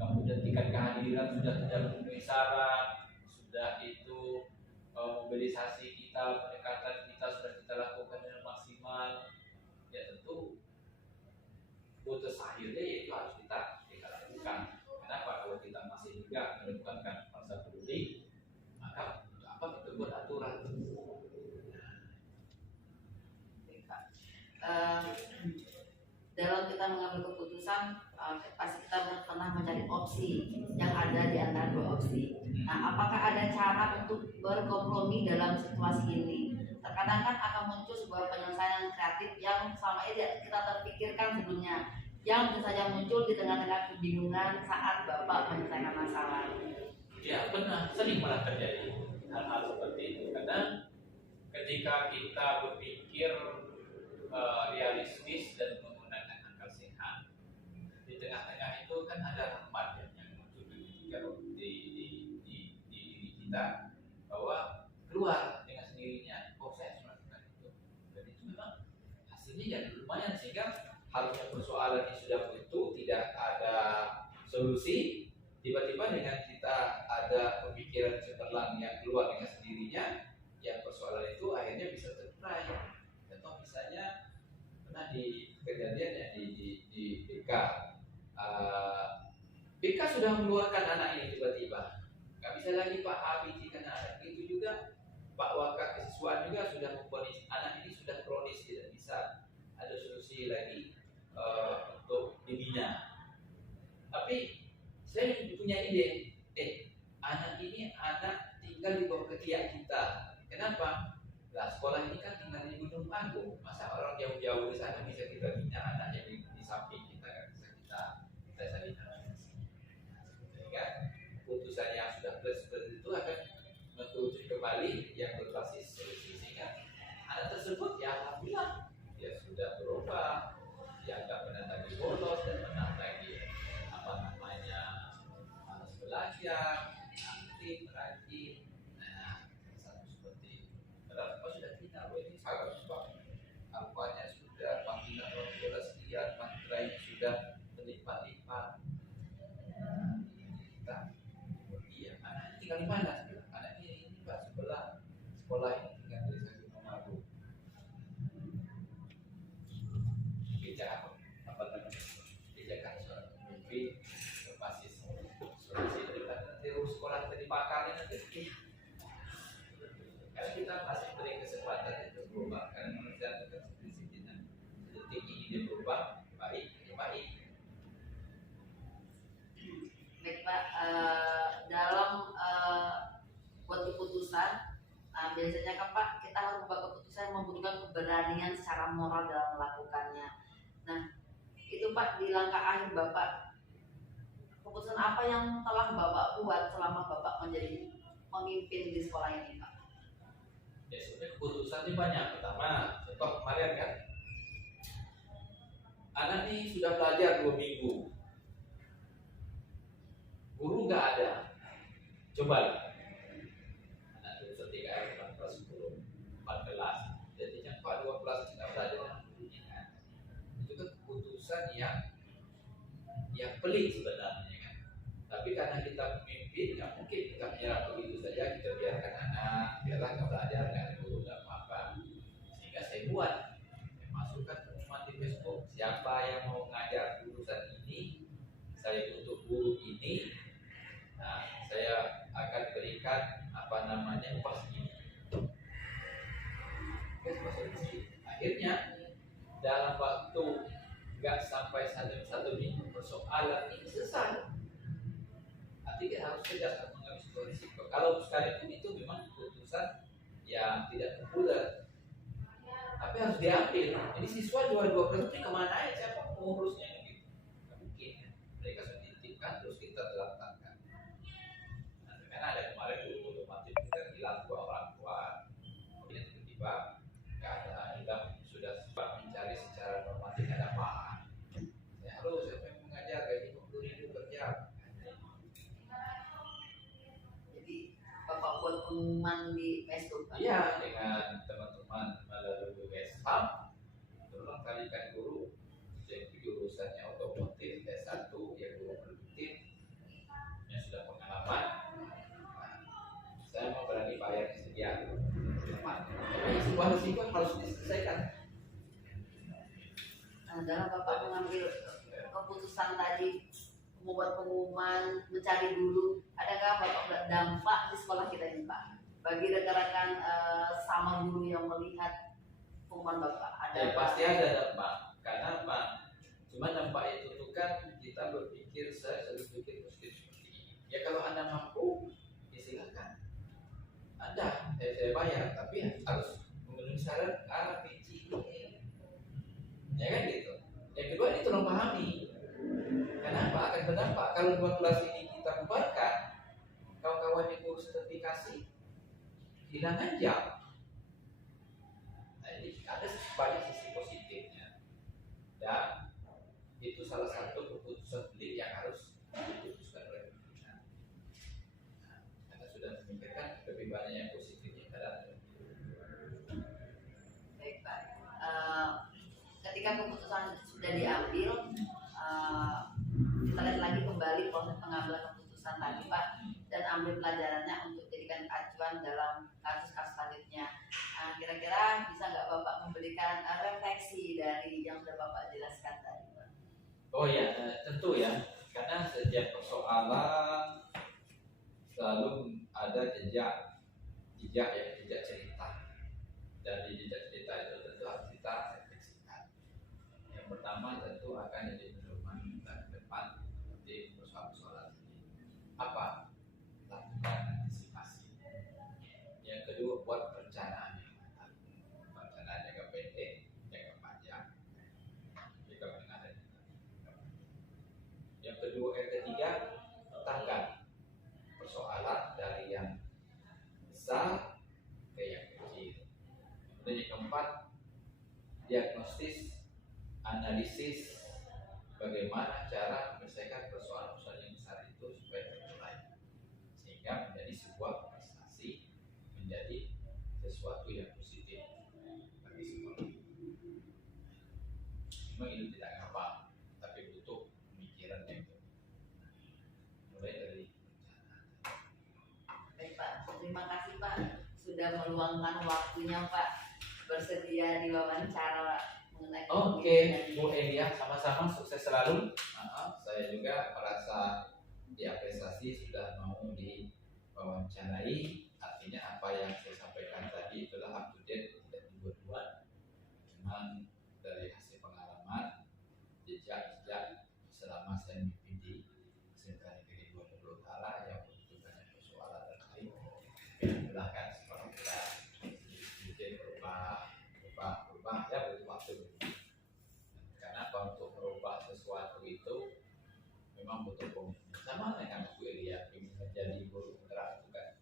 kemudian tingkat kehadiran sudah tidak memenuhi syarat, sudah itu mobilisasi kita, pendekatan kita sudah kita lakukan dengan maksimal. Ya tentu putus akhirnya itu harus kita lakukan. Kenapa? Kalau kita masih juga mengedepankan rasa peduli, maka untuk apa kita buat aturan? Dalam kita mengambil keputusan, pasti kita pernah mencari opsi yang ada di antara 2 opsi. Nah, apakah ada cara untuk berkompromi dalam situasi ini? Terkadang kan akan muncul sebuah penyelesaian kreatif yang selama ini tidak kita terpikirkan sebelumnya, yang bisa saja muncul di tengah-tengah kebingungan saat Bapak menyelesaikan masalah. Ya benar, sering malah terjadi hal-hal seperti itu. Karena ketika kita berpikir realistis dan menggunakan akal sehat, di tengah-tengah itu kan ada hikmat yang muncul di diri kita, bahwa keluar dengan sendirinya, oh saya harus melakukan itu, dan itu memang hasilnya jadi lumayan, sehingga harusnya persoalan ini sudah buntu, tidak ada solusi, tiba-tiba dengan kita ada pemikiran cemerlang yang keluar dengan sendirinya, yang persoalan itu akhirnya bisa terurai. Contoh misalnya pernah di kejadian ya di BK, BK sudah mengeluarkan anak ini tiba-tiba, nggak bisa lagi Pak A bijikan anak itu juga. Pak Wakil Kesiswaan juga sudah memponis anak ini sudah kronis, tidak bisa ada solusi lagi untuk dibina. Tapi saya punya ide, anak ini anak tinggal di bawah ketiak kita. Kenapa? Lah sekolah ini kan tinggal di Gunung Agung, masa orang jauh-jauh di sana bisa kita bina anaknya di samping kita, kan bisa kita salin. Sehingga putusan yang sudah seperti itu akan mengerucut kembali yang berbasis solusi, sehingga anak tersebut ya alhamdulillah dia sudah berubah, dia nggak pernah lagi bolos dan pernah lagi malas belajar, aktif, rajin. Nah, satu seperti itu. Padahal kalau sudah final, ini sangat pak, apanya sudah panggilan orang tua sekian, mantranya sudah berlipat-lipat. Kita, iya, anak tinggal di mana? Anak ini pak sebelah sekolah ini tinggal di satu Manado. Bicara apa namanya? Bicara soal mimpi berbasis solusi daripada nanti sekolah tadi pakarnya nanti. Karena kita masih beri kesempatan itu berubah, karena manusia itu kan prinsipnya detik ini dia berubah baik, ya baik. Baik Pak, dalam buat keputusan, biasanya kan Pak kita harus membuat keputusan yang membutuhkan keberanian secara moral dalam melakukannya. Nah, itu Pak di langkah akhir Bapak, keputusan apa yang telah Bapak buat selama Bapak menjadi pemimpin di sekolah ini Pak? Ya sebenarnya keputusan ini banyak. Pertama, contoh kemarin kan, anak ini sudah belajar 2 minggu, guru nggak ada, coba anak itu kelas 10, 14, jadinya Pak 12 tidak belajar gurunya kan. Itu kan keputusan yang pelik sebenarnya kan. Tapi karena kita pemimpin, nggak mungkin kita menyerah begitu saja, kita biarkan anak, biarlah nggak belajar, nggak ada guru, nggak apa-apa. Sehingga saya buat, masukkan pengumuman di Facebook, siapa yang mau ngajar jurusan ini, saya butuh guru ini, nah saya akan berikan upah segini. Akhirnya dalam waktu nggak sampai satu minggu persoalan ini selesai. Artinya harus cerdas mengambil risiko. Kalau sekalipun itu memang keputusan yang tidak populer, tapi harus diambil. Jadi siswa 22% itu kemana ya, siapa pengurusnya gitu? Nggak mungkin. Mereka sudah dititipkan terus kita terlantarkan. Nah, karena ada kemarin guru otomatis kita hilang 2 orang tua, kemudian tiba-tiba nggak ada, kita sudah mencari secara normatif ada apa? Halo, siapa yang mengajar gaji 50.000 per jam? Jadi Bapak buat pengumuman di Facebook Pak? Iya, dengan teman-teman melalui WhatsApp, berulang kalikan guru, jadi jurusannya otomotif S1 yang guru produktif, yang sudah pengalaman. Nah, saya mau berani bayar sekian. Tapi sebuah risiko harus diselesaikan. Nah, dalam Bapak mengambil keputusan tadi, membuat pengumuman, mencari guru, adakah Bapak dampak di sekolah kita ini Pak? Bagi rekan-rekan sama guru yang melihat pengumuman Bapak, ada Ya, pasti ada dampak. Karena apa? Cuma dampak itu tuh kan kita berpikir, saya selalu berpikir positif seperti ini. Ya kalau Anda mampu, Ada, saya bayar, tapi harus memenuhi syarat A, B, C, E. Ya kan gitu. Yang kedua ini tolong pahami. Kenapa akan berdampak kalau dua kelas ini kita bubarkan? Kawan-kawan yang urus sertifikasi kehilangan jam. Nah ini ada banyak sisi positifnya. Dan itu salah satu keputusan pelik yang harus diputuskan oleh pimpinan. Nah, karena sudah memikirkan lebih banyak yang positifnya adalah Baik Pak. Ketika keputusan sudah diambil, kita lihat lagi kembali proses pengambilan keputusan tadi Pak, dan ambil pelajarannya untuk jadikan acuan dalam kasus-kasus selanjutnya. Kira-kira bisa nggak Bapak memberikan refleksi dari yang sudah Bapak jelaskan tadi Pak? oh ya, tentu ya, karena setiap persoalan selalu ada jejak cerita. Dari jejak cerita itu tentu harus kita refleksikan. Yang pertama tentu akan jadi pedoman kita ke depan di persoalan-persoalan ini. Apa? Lakukan antisipasi. Yang kedua, buat perencanaan yang matang. Perencanaan jangka pendek, jangka panjang, jangka menengah dan jangka panjang. Yang kedua, yang ketiga, petakan persoalan dari yang besar ke yang kecil. Kemudian yang keempat, diagnostis, analisis bagaimana cara menyelesaikan persoalan-persoalan yang besar itu supaya tercapai, sehingga menjadi sebuah prestasi, menjadi sesuatu yang positif bagi sekolah. Memang itu tidak gampang, tapi butuh pemikiran yang mulai dari perencanaan. Baik Pak, terima kasih Pak sudah meluangkan waktunya Pak, bersedia diwawancara mengenai Oke, Bu Elia, sama-sama sukses selalu. Saya juga merasa diapresiasi sudah mau diwawancarai. Artinya apa yang saya sampaikan tadi itulah up to date, tidak dibuat-buat. Memang dari hasil pengalaman, jejak selama saya memimpin di SMK Negeri 2 Utara yang begitu banyak persoalan terkait. Silahkan sekarang kita sedikit berubah ya, butuh waktu. Karena untuk merubah sesuatu itu memang butuh komitmen. Sama dengan Bu Elia ingin menjadi guru putra itu kan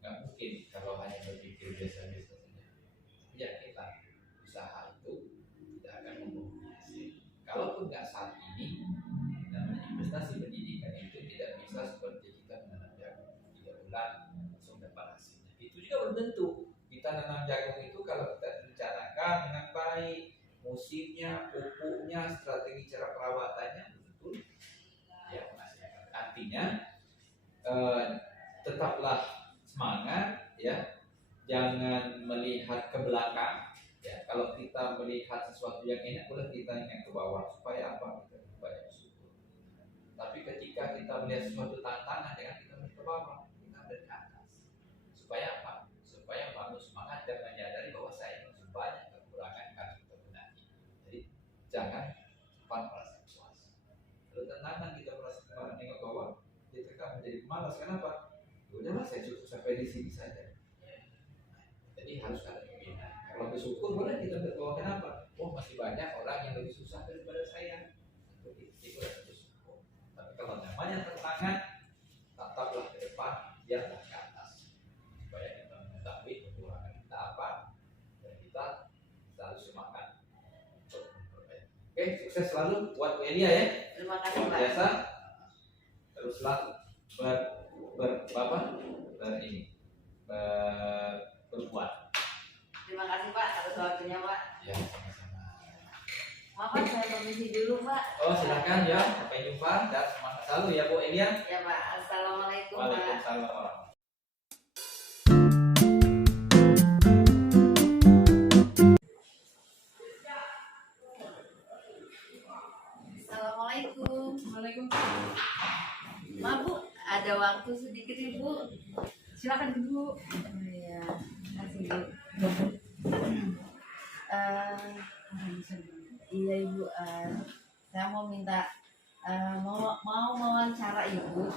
nggak mungkin kalau hanya berpikir biasa-biasa saja. Ya kita usaha itu tidak akan mempunyai hasil. Kalaupun nggak saat ini, namanya investasi pendidikan itu tidak bisa seperti kita menanam jagung 3 bulan langsung dapat hasilnya. Itu juga belum tentu. Kita nanam jagung itu kalau kita rencanakan dengan baik, musimnya, pupuknya, strategi cara perawatannya betul ya menghasilkan. Artinya tetaplah semangat ya, jangan melihat ke belakang ya. Kalau kita melihat sesuatu yang enak, boleh kita ingat ke bawah supaya apa? Kita banyak bersyukur. Tapi ketika kita melihat sesuatu tantangan, jangan kita melihat ke bawah, kita melihat ke atas. Supaya apa? Supaya bangun semangat dan menyadari bahwa saya masih banyak kekurangan yang harus kita benahi. Jadi jangan cepat merasa puas. Kalau tantangan kita merasa nengok ke bawah, kita akan menjadi malas. Kenapa? Udahlah saya cukup sampai di sini saja. Jadi harus ada pembinaan. Kalau bersyukur boleh kita berdoa. Kenapa? Oh masih banyak orang yang lebih susah daripada saya. Itu harus bersyukur. Tapi kalau namanya tantangan, tataplah ke depan, lihatlah ke atas. Supaya kita mengetahui kekurangan kita apa dan kita selalu semangat untuk memperbaiki. Oke, sukses selalu buat Bu Elia ya. Terima kasih Luar Pak. biasa. Teruslah berbuat. Terima kasih Pak atas waktunya Pak. Ya, sama-sama. Maaf Pak, saya permisi dulu Pak. Oh, silakan ya. Sampai jumpa dan semangat selalu ya Bu Elia. Ya Pak, assalamualaikum Pak. Waalaikumsalam. Assalamualaikum. Waalaikumsalam. Maaf Bu, ada waktu sedikit Ibu. Silakan Bu. Oh iya, kasih Bu. Iya Ibu, saya mau minta mau mewawancara Ibu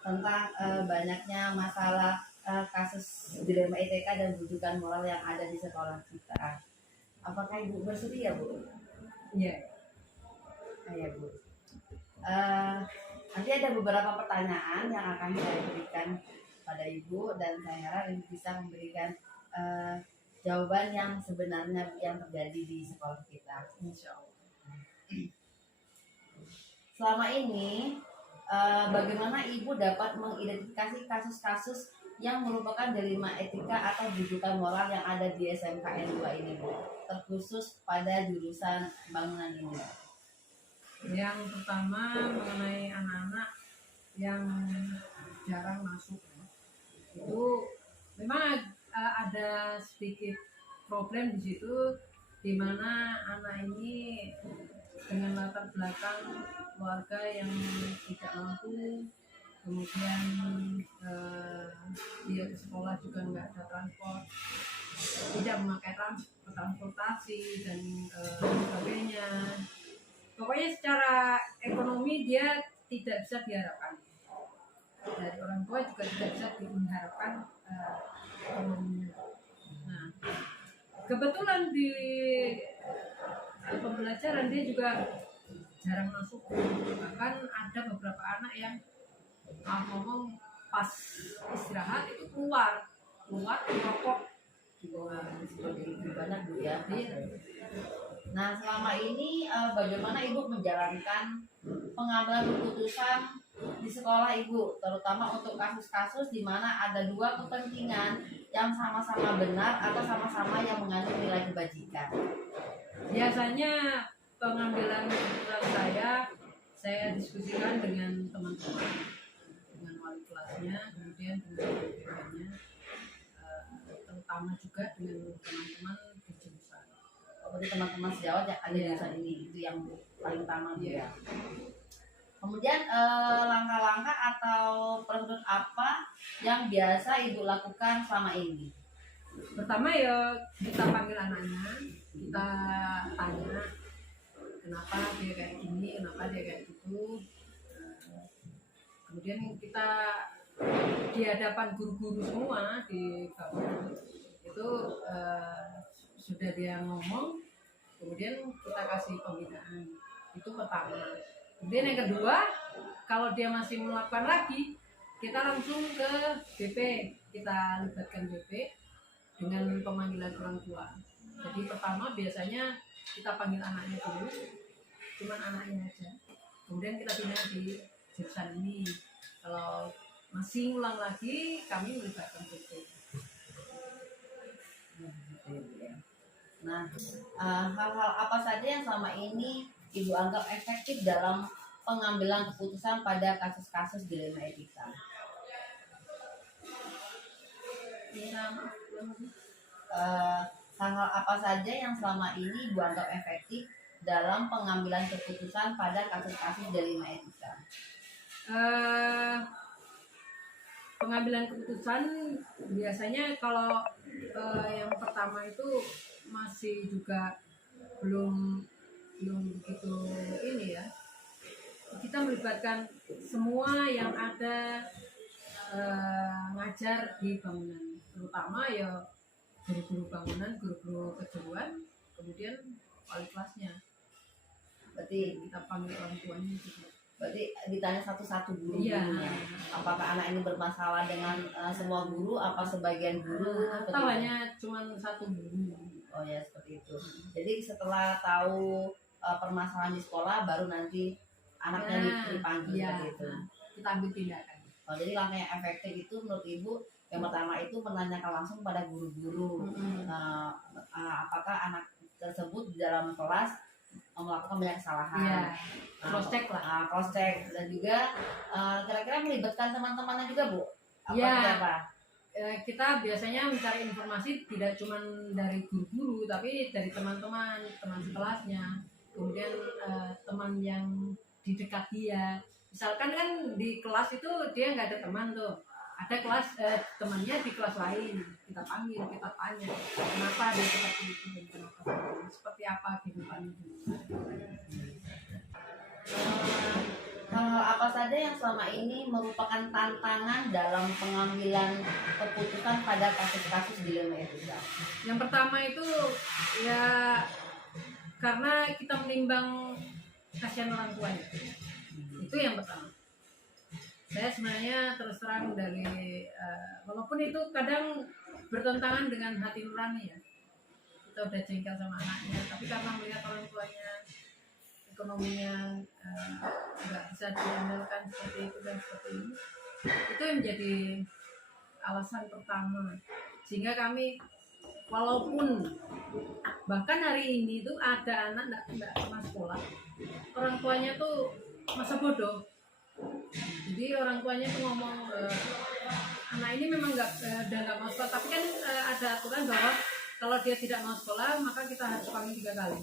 tentang banyaknya masalah kasus dilema ITK dan rujukan moral yang ada di sekolah kita. Apakah Ibu bersedia, Bu? Iya. Ya, Bu. Nanti ada beberapa pertanyaan yang akan saya berikan pada Ibu dan saya harap Ibu bisa memberikan jawaban yang sebenarnya yang terjadi di sekolah kita. Insya Allah. Selama ini, bagaimana Ibu dapat mengidentifikasi kasus-kasus yang merupakan dilema etika atau rujukan moral yang ada di SMKN 2 ini, Bu? Terkhusus pada jurusan bangunan ini. Yang pertama mengenai anak-anak yang jarang masuk, itu memang ada sedikit problem di situ, di mana anak ini dengan latar belakang keluarga yang tidak mampu, kemudian dia ke sekolah juga nggak ada transport, tidak memakai transportasi dan sebagainya. Pokoknya secara ekonomi dia tidak bisa diharapkan, dari orang tua juga tidak bisa diharapkan ekonominya. Nah, kebetulan di pembelajaran dia juga jarang masuk, bahkan ada beberapa anak yang ngomong pas istirahat itu keluar merokok Seperti itu banyak, Bu, ya. Nah, selama ini bagaimana Ibu menjalankan pengambilan keputusan di sekolah Ibu, terutama untuk kasus-kasus di mana ada dua kepentingan yang sama-sama benar atau sama-sama yang mengandung nilai kebajikan? Biasanya pengambilan keputusan saya diskusikan dengan teman-teman, dengan wali kelasnya, kemudian dengan guru-gurunya, terutama juga dengan teman-teman di jurusan. Seperti teman-teman sejawat yang ada di jurusan ini, itu yang paling utama, Bu, ya. Kemudian langkah-langkah atau prosedur apa yang biasa Ibu lakukan selama ini? Pertama ya kita panggil anaknya, kita tanya kenapa dia kayak gini, kenapa dia kayak gitu. Kemudian kita di hadapan guru-guru semua di bangunan itu sudah dia ngomong, kemudian kita kasih pembinaan. Itu pertama. Kemudian yang kedua, kalau dia masih melakukan lagi, kita langsung ke BP, kita libatkan BP dengan pemanggilan orang tua. Jadi pertama biasanya kita panggil anaknya dulu, cuman anaknya aja. Kemudian kita pindah di jurusan ini. Kalau masih ulang lagi, kami melibatkan BP. Nah, hal-hal apa saja yang selama ini Ibu anggap efektif dalam pengambilan keputusan pada kasus-kasus dilema etika? Hal-hal apa saja yang selama ini Ibu anggap efektif dalam pengambilan keputusan pada kasus-kasus dilema etika? Pengambilan keputusan biasanya kalau yang pertama itu masih juga belum begitu ini ya, kita melibatkan semua yang ada ngajar di bangunan, terutama ya guru-guru bangunan, guru-guru kejuruan, kemudian wali kelasnya. Berarti Kita panggil orang tuanya juga. Berarti ditanya satu-satu guru Iya. gurunya. Apakah anak ini bermasalah dengan semua guru, apa sebagian guru? Atau hanya cuma satu guru. Oh ya, seperti itu. Jadi setelah tahu permasalahan di sekolah, baru nanti anaknya dipanggil, iya, seperti itu. Kita ambil tindakan. Oh, jadi langkah yang efektif itu menurut Ibu yang pertama itu menanyakan langsung pada guru-guru. Apakah anak tersebut di dalam kelas melakukan banyak kesalahan? Iya. Cross check lah. Cross check dan juga kira-kira melibatkan teman-temannya juga, Bu? Iya. Apa? Kita biasanya mencari informasi tidak cuma dari guru-guru, tapi dari teman-teman, teman sekelasnya, kemudian teman yang di dekat dia. Misalkan kan di kelas itu dia nggak ada teman tuh, ada kelas temannya di kelas lain, kita panggil, kita tanya kenapa dia seperti itu dan kenapa seperti apa kehidupannya. Hal-hal hal apa saja yang selama ini merupakan tantangan dalam pengambilan keputusan pada kasus-kasus dilema etika? Yang pertama itu ya karena kita menimbang kasihan orang tuanya. Itu yang pertama. Saya sebenarnya terus terang dari walaupun itu kadang bertentangan dengan hati nurani ya. Kita udah jengkel sama anaknya, tapi karena melihat orang tuanya ekonominya nggak bisa diandalkan seperti itu dan seperti ini, itu yang menjadi alasan pertama. Sehingga kami walaupun bahkan hari ini tuh ada anak nggak pernah sekolah, orang tuanya tuh masa bodoh. Jadi orang tuanya tuh ngomong anak ini memang udah nggak mau sekolah, tapi kan ada aturan bahwa kalau dia tidak mau sekolah maka kita harus panggil 3 kali.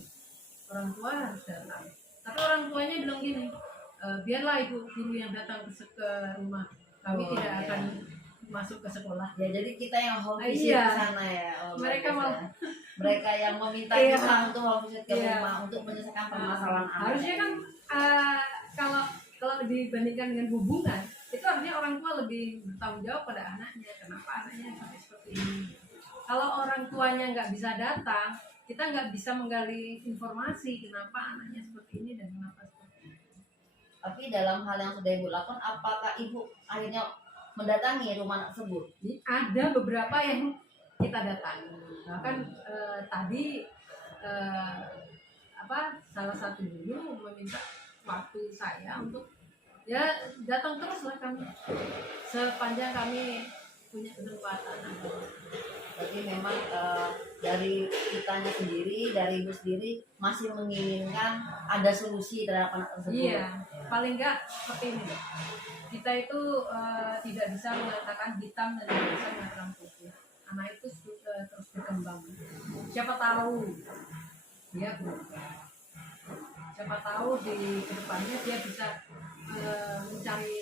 Orang tua harus datang. Tapi orang tuanya bilang gini, biarlah ibu guru yang datang ke rumah, kami tidak akan masuk ke sekolah. Ya, jadi kita yang home visit ke sana ya. Mereka yang meminta kita untuk home visit ke rumah untuk menyelesaikan permasalahan anak. Harusnya kan kalau dibandingkan dengan hubungan, itu artinya orang tua lebih bertanggung jawab pada anaknya. Kenapa anaknya sampai seperti ini? Kalau orang tuanya nggak bisa datang, kita nggak bisa menggali informasi kenapa anaknya seperti ini dan kenapa seperti ini. Tapi dalam hal yang sudah ibu lakukan, apakah ibu akhirnya mendatangi rumah tersebut? Ada beberapa yang kita datangi. Bahkan tadi salah satu guru meminta waktu saya untuk ya datang terus lah kami sepanjang kami punya kesempatan. Jadi memang dari kitanya sendiri, dari ibu sendiri masih menginginkan ada solusi terhadap anak tersebut. Iya, paling enggak seperti ini. Kita itu tidak bisa mengatakan hitam dan tidak bisa mengatakan putih. Anak itu terus berkembang. Siapa tahu dia berubah. Siapa tahu di kedepannya dia bisa mencari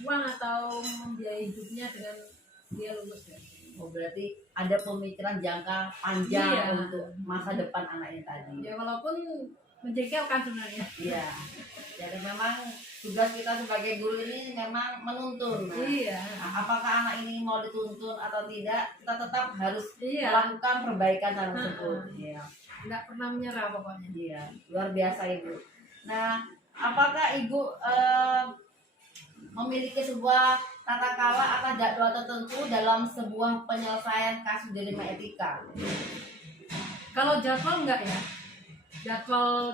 uang atau membiayai hidupnya dengan dia lulus dari sini. Oh, berarti ada pemikiran jangka panjang untuk masa depan anaknya tadi. Ya walaupun menjengkelkan sebenarnya. Iya. Jadi memang tugas kita sebagai guru ini memang menuntun. Nah, apakah anak ini mau dituntun atau tidak, kita tetap harus melakukan perbaikan dalam tersebut. Iya. Nggak pernah menyerah pokoknya. Iya, luar biasa Ibu. Nah, apakah Ibu memiliki sebuah tata cara atau jadwal tertentu dalam sebuah penyelesaian kasus dilema etika? Kalau jadwal enggak ya, jadwal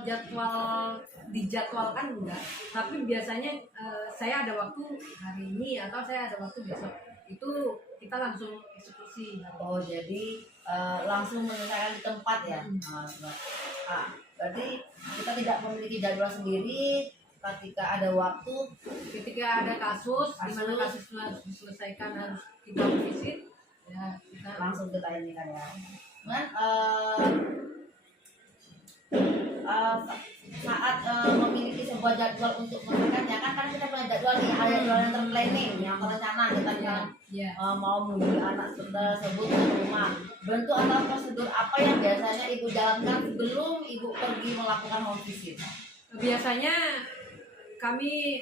dijadwalkan enggak, tapi biasanya saya ada waktu hari ini atau saya ada waktu besok, itu kita langsung eksekusi. Oh, jadi langsung menyelesaikan di tempat ya. Berarti kita tidak memiliki jadwal sendiri. Ketika ada waktu, ketika ada kasus di mana kasus harus diselesaikan, harus kita visit, ya kita langsung kita ini kan ya. Cuman saat memiliki sebuah jadwal untuk menyelesaikannya kan karena kita punya jadwal nih, ada jadwal yang terplanning, yang terencana kita bilang mau menuju anak tersebut ke rumah. Bentuk atau prosedur apa yang biasanya Ibu jalankan sebelum Ibu pergi melakukan home visit? Biasanya kami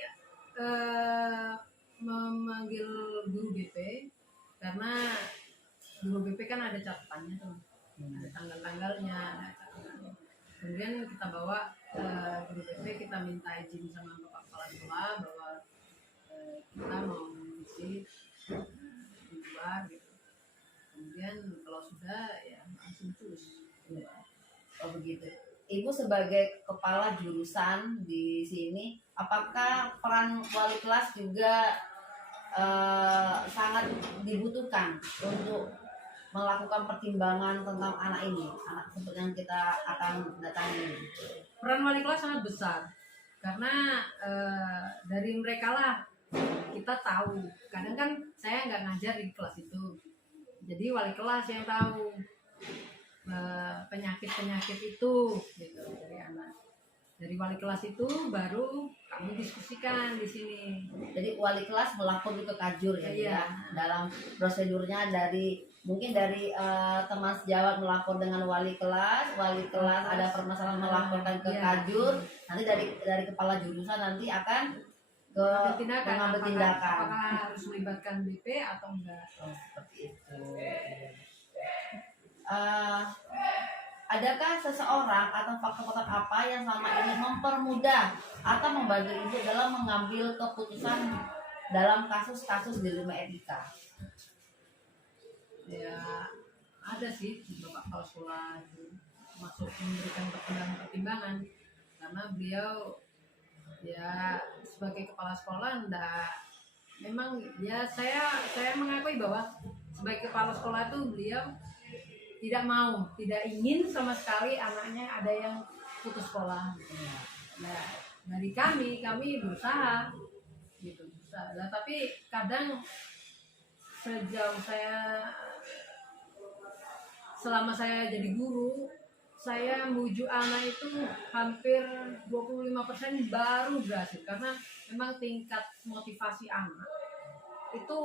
memanggil guru BP karena guru BP kan ada catatannya tuh, ada tanggal-tanggalnya, ada catatannya. Kemudian kita bawa guru BP, kita minta izin sama Bapak Kepala Sekolah bahwa kita mau mengisi di luar gitu. Kemudian kalau sudah ya langsung terus. Oh begitu. Ibu sebagai kepala jurusan di sini, apakah peran wali kelas juga sangat dibutuhkan untuk melakukan pertimbangan tentang anak ini, anak seperti yang kita akan datangi? Peran wali kelas sangat besar karena dari mereka lah kita tahu. Kadang kan saya nggak ngajar di kelas itu, jadi wali kelas yang tahu penyakit itu gitu dari anak. Dari wali kelas itu baru kami diskusikan di sini. Jadi wali kelas melapor ke Kajur ya, ya. Dalam prosedurnya mungkin dari teman sejawat melapor dengan wali kelas ada permasalahan melaporkan ke Kajur, nanti dari kepala jurusan nanti akan mengambil tindakan, mengambil tindakan. apakah harus melibatkan BP atau enggak. Oh, seperti itu. Adakah seseorang atau faktor-faktor apa yang selama ini mempermudah atau membantu ibu dalam mengambil keputusan dalam kasus-kasus di rumah etika? Ya ada sih Bapak Kepala Sekolah itu masuk memberikan pertimbangan karena beliau ya sebagai kepala sekolah memang ya saya mengakui bahwa sebagai kepala sekolah itu beliau tidak ingin sama sekali anaknya ada yang putus sekolah. Nah dari kami berusaha gitu, berusaha. Nah, tapi kadang sejauh selama saya jadi guru, saya membujuk anak itu hampir 25% baru berhasil karena memang tingkat motivasi anak itu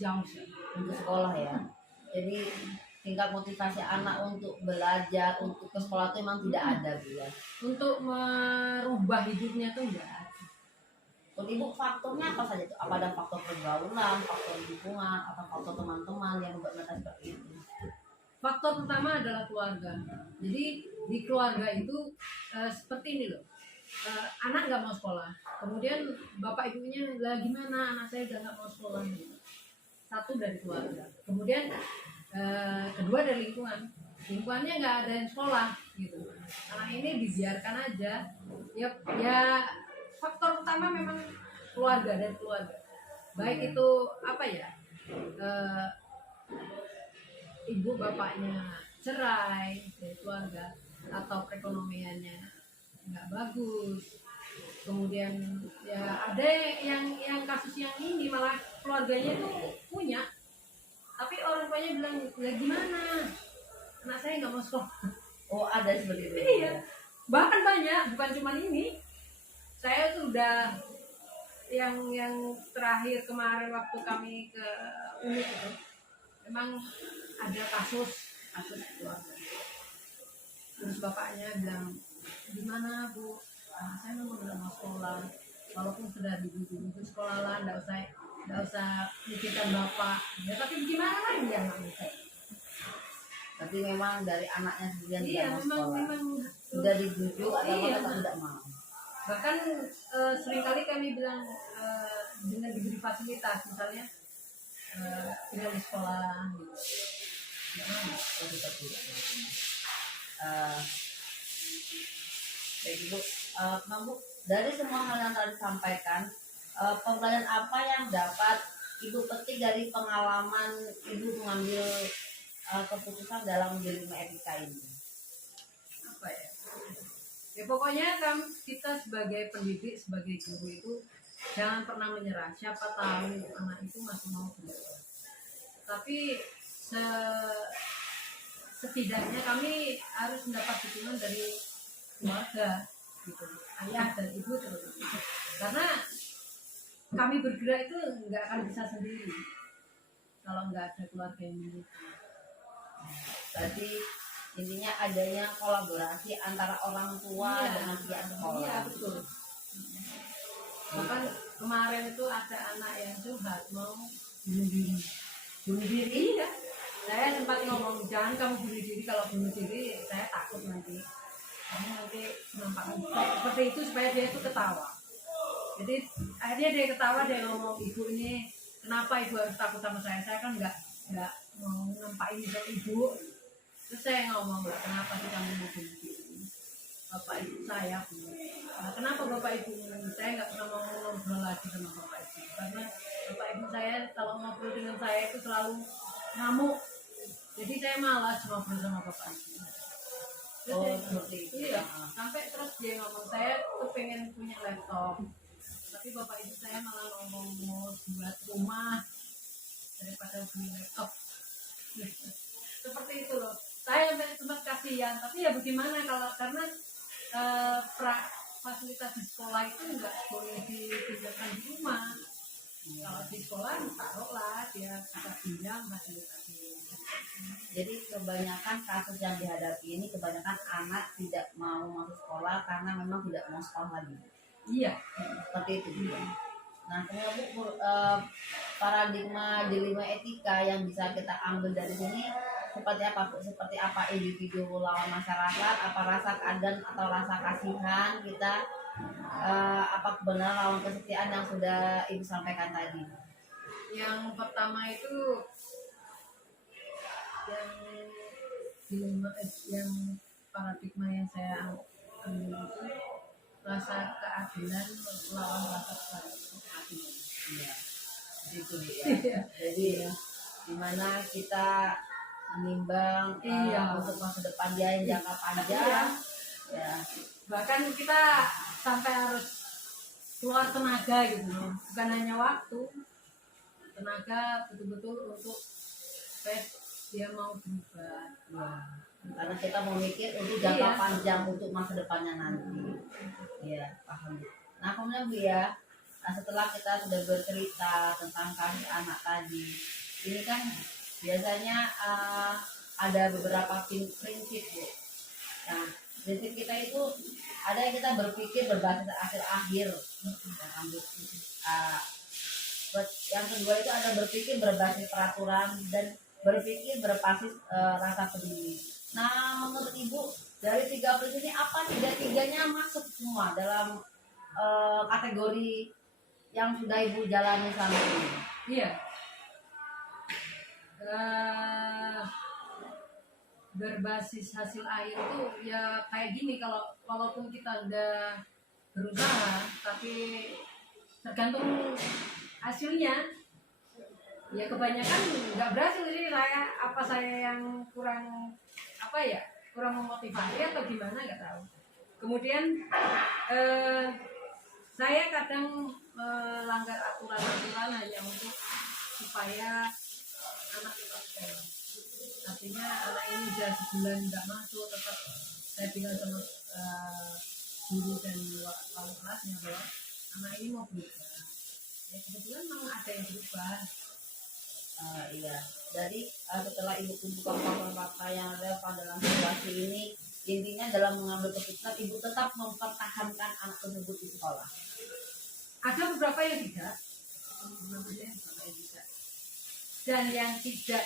jauh sih Untuk sekolah ya. Jadi tingkat motivasi anak untuk belajar, untuk ke sekolah itu memang tidak ada, Bu ya. Untuk merubah hidupnya tuh enggak ada. Untuk ibu faktornya apa saja tuh? Apa ada faktor pergaulan, faktor lingkungan, atau faktor teman-teman yang membuat mereka seperti itu? Faktor pertama adalah keluarga. Jadi di keluarga itu seperti ini loh. Anak nggak mau sekolah. Kemudian bapak ibunya lah gimana anak saya udah nggak mau sekolah. Satu dari keluarga. Kemudian kedua dari lingkungan. Lingkungannya nggak ada yang sekolah gitu. Anak ini dibiarkan aja. Ya faktor utama memang keluarga dan keluarga. Baik itu apa ya? Ibu bapaknya cerai dari keluarga atau perekonomiannya nggak bagus, kemudian ya ada yang kasus yang ini malah keluarganya itu punya tapi orang tuanya bilang ya gimana anak saya nggak mau sekolah. Oh, ada seperti itu. Iya, bahkan banyak, bukan cuma ini. Saya tuh udah yang terakhir kemarin waktu kami ke unit itu memang ada kasus keluarga. Terus bapaknya bilang, gimana Bu, saya memang nggak mau sekolah, walaupun sudah dibujuk sekolah lah, nggak usah mikirkan bapak. Ya tapi gimana lagi ya nggak bisa. Tapi memang dari anaknya sendiri yang Iya, tidak mau sekolah. memang Sudah dibujuk atau iya, tetap tidak mau. bahkan seringkali kami bilang dengan diberi fasilitas misalnya tinggal di sekolah gitu. Baik Ibu, Bu, dari semua hal yang tadi disampaikan, pembelajaran apa yang dapat Ibu petik dari pengalaman Ibu mengambil keputusan dalam dilema etika ini? Apa ya? Ya pokoknya kita sebagai pendidik, sebagai guru itu jangan pernah menyerah. Siapa tahu anak itu masih mau belajar. Tapi setidaknya kami harus mendapat dukungan dari keluarga, gitu, ayah dan ibu terutama. Karena kami bergerak itu nggak akan bisa sendiri kalau nggak ada keluarga yang mendukung. Berarti intinya adanya kolaborasi antara orang tua dengan pihak sekolah. Iya betul. Bahkan kemarin itu ada anak yang curhat mau bunuh diri. Bunuh diri ya. Saya sempat ngomong jangan kamu bunuh diri, kalau bunuh diri saya takut nanti kamu nanti nampaknya seperti itu supaya dia itu ketawa. Jadi akhirnya dia ketawa, dia ngomong ibu ini kenapa ibu harus takut sama saya kan nggak mau nampakin ke ibu. Terus saya ngomong kenapa sih kamu mau bunuh diri? Bapak ibu saya punya. Nah, kenapa bapak ibu saya nggak pernah mau ngobrol lagi sama bapak ibu karena bapak ibu saya kalau ngobrol dengan saya itu selalu ngamuk, jadi saya malas ngobrol sama bapak ibu. Terus seperti itu. Iya, sampai terus dia ngomong saya tuh pengen punya laptop, tapi bapak ibu saya malah ngomong mau buat rumah daripada beli laptop. Seperti itu loh. Saya sempat kasihan, tapi ya bagaimana kalau karena fasilitas di sekolah itu nggak boleh ditinggalkan di rumah. Kalau di sekolah taruhlah dia kita pinjam fasilitasnya. Jadi kebanyakan kasus yang dihadapi ini kebanyakan anak tidak mau masuk sekolah karena memang tidak mau sekolah lagi. Iya. seperti itu. Nah, kemudian Bu, paradigma dilema etika yang bisa kita ambil dari sini seperti apa Bu? Seperti apa individu lawan masyarakat, apa rasa keadilan atau rasa kasihan kita, apa kebenaran lawan kesetiaan yang sudah Ibu sampaikan tadi. Yang pertama itu yang dilema, yang paradigma yang saya ambil itu rasa keadilan lawan rasa keadilan. Iya, itu ya. Jadi dimana kita menimbang untuk masa depan dia yang jangka panjang, ya. Bahkan kita sampai harus keluar tenaga gitu loh, bukan hanya waktu, tenaga betul-betul untuk supaya dia mau berubah. Ya. Karena kita mau mikir untuk jangka panjang untuk masa depannya nanti. Iya, paham. Nah, kemudian Bu ya, setelah kita sudah bercerita tentang kasih anak tadi, ini kan biasanya ada beberapa prinsip Bu. Nah, prinsip kita itu ada yang kita berpikir berbasis akhir-akhir. Yang kedua itu ada berpikir berbasis peraturan dan berpikir berbasis rasa peduli. Nah, menurut Ibu dari 3 prinsip ini apa tiga-tiganya masuk semua dalam kategori yang sudah Ibu jalani selama ini? Iya. Berbasis hasil akhir itu ya kayak gini, kalau walaupun kita udah berusaha tapi tergantung hasilnya. Ya kebanyakan nggak berhasil, jadi saya yang kurang memotivasi atau gimana nggak tahu. Kemudian saya kadang melanggar aturan-aturan hanya untuk supaya anak tetap sekolah. Artinya anak ini sudah sebulan nggak masuk, tetap saya bilang sama guru dan wali kelasnya bahwa anak ini mau berubah. Ya kebetulan memang ada yang berubah. Iya, jadi setelah Ibu kumpulkan fakta-fakta yang relevan dalam situasi ini, intinya dalam mengambil keputusan Ibu tetap mempertahankan anak tersebut di sekolah. Ada beberapa yang tidak, dan yang tidak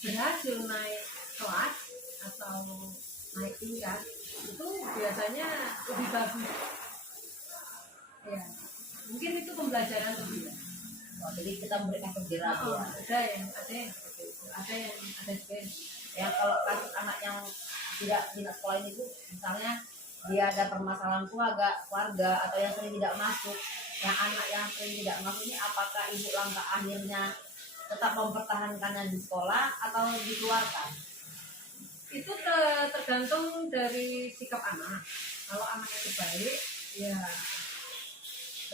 berhasil naik kelas atau naik tingkat itu biasanya lebih bagus. Ya, mungkin itu pembelajaran lebih. Jadi kita memberikan penjelasan. Ada yang kalau kasus anak yang tidak sekolah ini Bu, misalnya dia ada permasalahan keluarga atau yang sering tidak masuk, yang anak yang sering tidak masuk ini, apakah Ibu langkah akhirnya tetap mempertahankannya di sekolah atau dikeluarkan? Itu tergantung dari sikap anak. Kalau anak itu baik, ya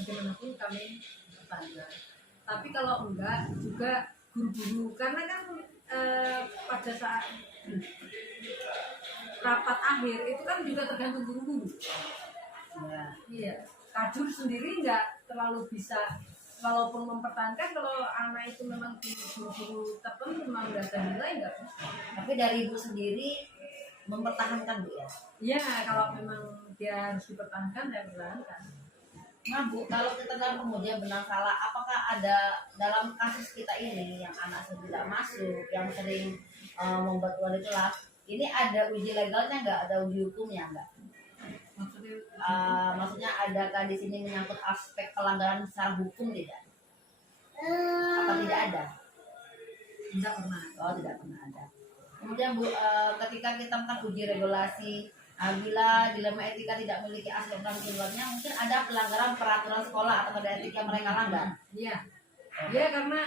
bagaimanapun kami bertanya. Tapi kalau enggak, juga guru-guru, karena kan pada saat rapat akhir itu kan juga tergantung guru-guru. Iya, kajur sendiri enggak terlalu bisa, walaupun mempertahankan, kalau anak itu memang guru-guru tertentu memang enggak ada nilai, enggak bisa. Tapi dari Ibu sendiri mempertahankan Bu ya? Iya, kalau memang dia harus dipertahankan, saya pertahankan. Nah Bu, kalau kita dalam pengujian benar salah, apakah ada dalam kasus kita ini yang anak tidak masuk, yang sering membuat keluar di kelas, ini ada uji legalnya nggak? Ada uji hukumnya nggak? Maksudnya adakah di sini menyangkut aspek pelanggaran secara hukum tidak? Apa tidak ada? Tidak pernah. Oh, tidak pernah ada. Kemudian Bu, ketika kita melakukan uji regulasi, bila dilema etika tidak memiliki aspek keluarnya, mungkin ada pelanggaran peraturan sekolah atau kode etik yang mereka langgar. Iya, ya karena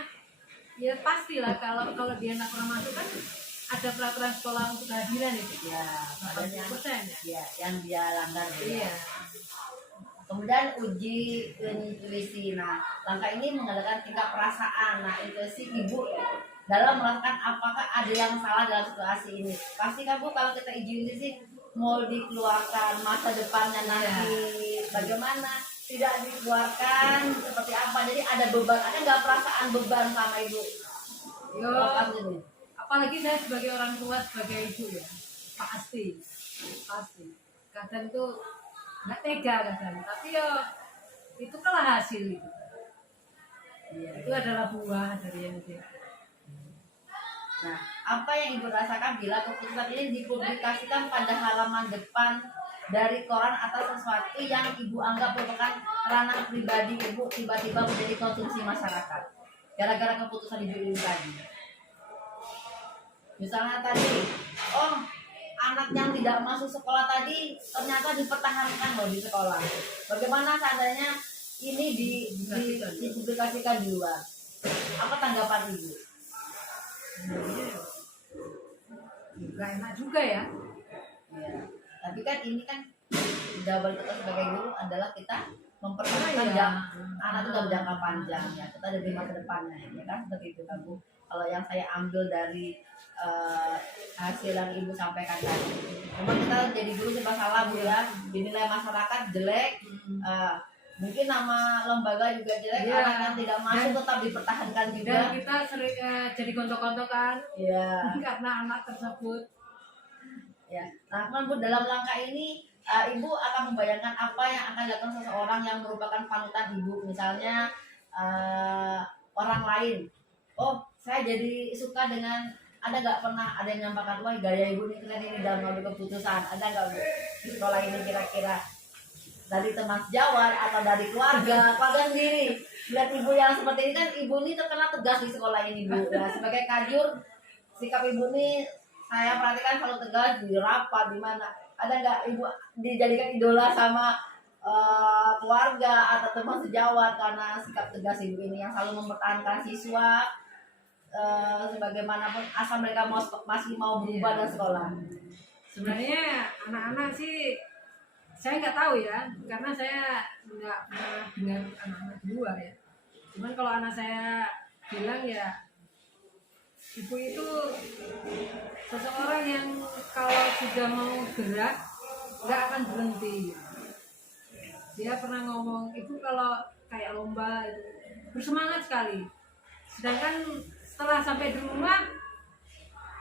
ya pastilah kalau dia nggak pernah masuk kan ada peraturan sekolah untuk kehadiran itu. Ya, adanya 80% ya yang dia langgar. Iya. Kemudian uji intuisi. Nah, langkah ini mengadakan tingkat perasaan. Nah, intuisi Ibu dalam melakukan apakah ada yang salah dalam situasi ini. Pasti kan Bu, kalau kita uji intuisi mau dikeluarkan masa depannya nanti bagaimana, tidak dikeluarkan seperti apa, jadi ada beban, ada nggak perasaan beban sama Ibu? Yo, apalagi saya sebagai orang tua, sebagai ibu ya, pasti kadang tuh nggak tega kadang, tapi yo itu kalah hasil itu. Iya. Itu adalah buah dari yang dia. Nah, apa yang Ibu rasakan bila keputusan ini dipublikasikan pada halaman depan dari koran atas sesuatu yang Ibu anggap merupakan ranah pribadi Ibu tiba-tiba menjadi konsumsi masyarakat gara-gara keputusan Ibu ini tadi? Misalnya tadi, oh anak yang tidak masuk sekolah tadi ternyata dipertahankan loh di sekolah. Bagaimana seandainya ini dipublikasikan di luar? Apa tanggapan Ibu? Gak enak juga ya. Ya. Tapi kan ini kan jawaban kita sebagai guru adalah kita mempertahankan Iya. anak itu dalam jangka panjang ya, kita ada di masa depannya ya kan, seperti itu kan Bu. Kalau yang saya ambil dari hasil yang Ibu sampaikan tadi, memang kita jadi guru serba salah Bu ya, dinilai masyarakat jelek, mungkin nama lembaga juga jelek, Iya. anak yang tidak masuk tetap dipertahankan juga. Dan kita sering jadi gontok-gontokan Ya. karena anak tersebut. Ya, nah kan Bu, dalam langkah ini Ibu akan membayangkan apa yang akan dilakukan seseorang yang merupakan panutan Ibu, misalnya orang lain. Oh, saya jadi suka dengan, ada nggak pernah ada yang nyampaikan, wah gaya Ibu ini keren ini dalam mengambil keputusan, ada nggak Bu di sekolah ini kira-kira dari teman sejawat atau dari keluarga sendiri? Lihat Ibu yang seperti ini kan, Ibu ini terkenal tegas di sekolah ini Bu. Ya, sebagai kajur, sikap Ibu ini saya perhatikan selalu tegas di rapat di mana. Ada nggak Ibu dijadikan idola sama keluarga atau teman sejawat karena sikap tegas Ibu ini yang selalu mempertahankan siswa sebagaimanapun asal mereka masih mau berubah dan sekolah? Sebenarnya anak-anak sih saya nggak tahu ya, karena saya nggak pernah dengar anak-anak di luar ya. Cuman kalau anak saya bilang ya, Ibu itu seseorang yang kalau sudah mau gerak nggak akan berhenti. Dia pernah ngomong, Ibu kalau kayak lomba itu bersemangat sekali. Sedangkan setelah sampai di rumah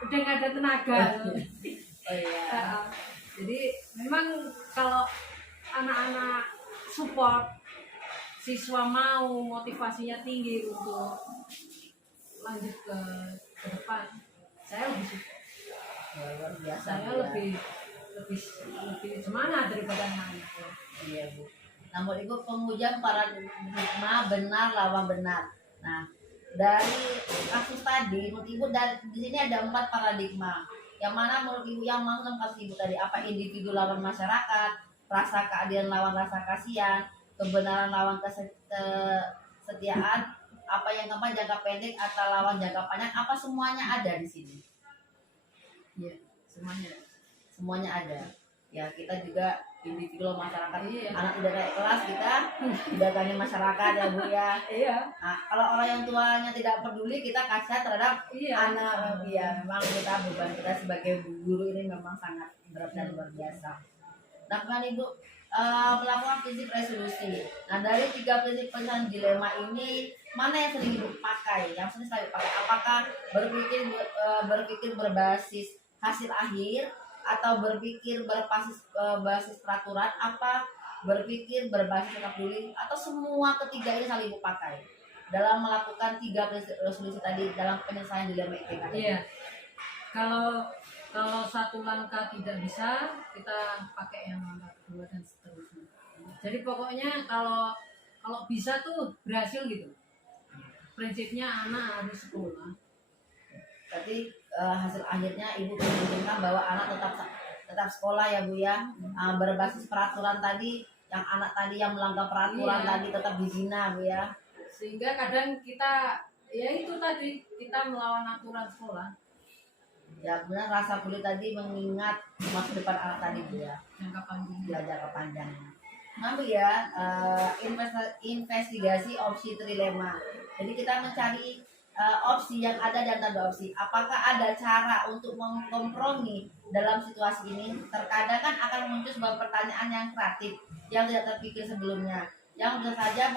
udah nggak ada tenaga. Oh iya. Jadi memang kalau anak-anak support, siswa mau, motivasinya tinggi untuk lanjut ke depan, saya lebih suka. Luar biasa. Saya Bu, ya. lebih semangat daripada anak-anak. Iya Bu. Namun Ibu pengujian paradigma benar lawan benar. Nah, dari kasus tadi, menurut Ibu di sini ada 4 paradigma. Yang mana menurut Ibu yang masuk dalam kasus Ibu tadi? Apa individu lawan masyarakat, rasa keadilan lawan rasa kasihan, kebenaran lawan kesetiaan, apa yang keempat jangka pendek atau lawan jangka panjang? Apa semuanya ada di sini? Iya, Semuanya ada. Ya, kita juga individu lawan masyarakat. Iya. Anak tidak naik kelas, kita tidak tanya masyarakat ya Bu ya. Iya. Nah, kalau orang yang tuanya tidak peduli, kita kasihan terhadap Iya. anak. Iya, memang kita beban kita sebagai guru ini memang sangat berat dan luar biasa. Nah, kan Ibu melakukan prinsip resolusi. Nah, dari 3 prinsip penyelesaian dilema ini, mana yang sering Ibu pakai? Yang sering saya pakai, apakah berpikir berbasis hasil akhir, atau berpikir berbasis peraturan, apa berpikir berbasis tetap peduli, atau semua ketiga ini saling Ibu pakai dalam melakukan 3 prinsip resolusi tadi dalam penyelesaian dilema IPK? Iya. Kalau satu langkah tidak bisa, kita pakai yang langkah kedua dan seterusnya. Jadi pokoknya kalau bisa tuh berhasil gitu. Prinsipnya anak harus sekolah. Berarti hasil akhirnya Ibu menginginkan bahwa anak tetap sekolah ya Bu ya. Berbasis peraturan tadi, yang anak tadi yang melanggar peraturan Iya. tadi tetap dibina Bu ya. Sehingga kadang kita, ya itu tadi, kita melawan aturan sekolah. Ya benar, rasa peduli tadi mengingat masa depan anak tadi Bu ya. Jangka panjang. Belajar ke panjangnya. Nah Bu ya, investigasi opsi trilema. Jadi kita mencari opsi yang ada dan tak ada opsi. Apakah ada cara untuk mengkompromi dalam situasi ini? Terkadang kan akan muncul sebuah pertanyaan yang kreatif yang tidak terpikir sebelumnya, yang bisa saja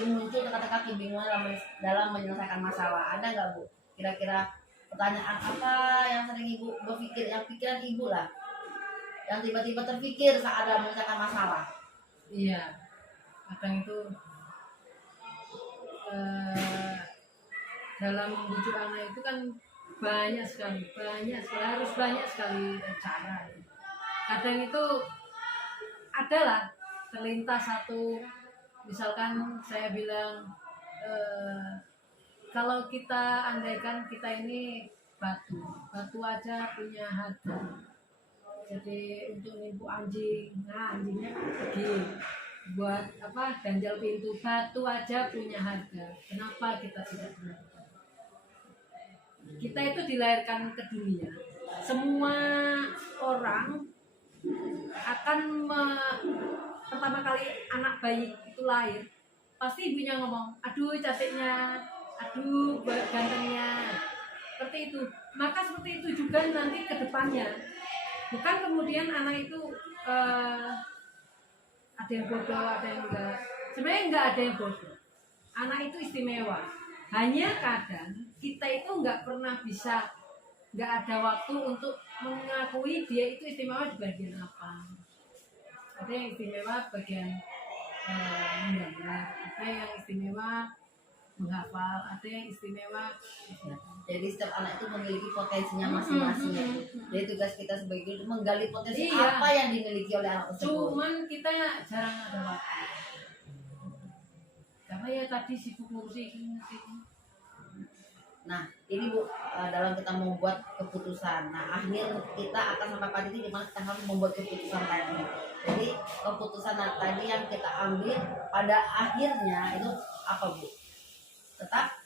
muncul teka-teka kebingungan dalam menyelesaikan masalah. Ada nggak Bu? Kira-kira pertanyaan apa yang sering Ibu berpikir, yang pikiran Ibu lah, yang tiba-tiba terpikir saat ada menyelesaikan masalah? Iya. kadang itu dalam membujuk anak itu kan banyak sekali harus banyak sekali cara. Kadang itu adalah terlintas satu, misalkan saya bilang kalau kita andaikan kita ini batu aja punya harga. Jadi untuk nipu anjing, nah anjingnya pergi buat apa, ganjal pintu, batu aja punya harga. Kenapa kita tidak melakukan? Kita itu dilahirkan ke dunia, semua orang akan pertama kali anak bayi itu lahir, pasti ibunya ngomong, aduh cantiknya, aduh gantengnya, seperti itu. Maka seperti itu juga nanti ke depannya. Bukan kemudian anak itu ada yang bodoh, ada yang enggak. Sebenarnya enggak ada yang bodoh. Anak itu istimewa. Hanya kadang kita itu enggak pernah bisa, enggak ada waktu untuk mengakui dia itu istimewa di bagian apa. Ada yang istimewa bagian menggambar, ada yang istimewa menghafal, ada yang istimewa. Jadi setiap anak itu memiliki potensinya masing-masing. Jadi tugas kita sebagai guru menggali potensi Iya. apa yang dimiliki oleh anak tersebut. Cuman kita jarang ada waktu. Karena ya tadi sibuk ngurusin. Nah, ini Bu, dalam kita membuat keputusan. Nah, akhir kita akan sampai pada titik di mana kita harus membuat keputusan tadi. Jadi, keputusan tadi yang kita ambil pada akhirnya itu apa, Bu? Tetap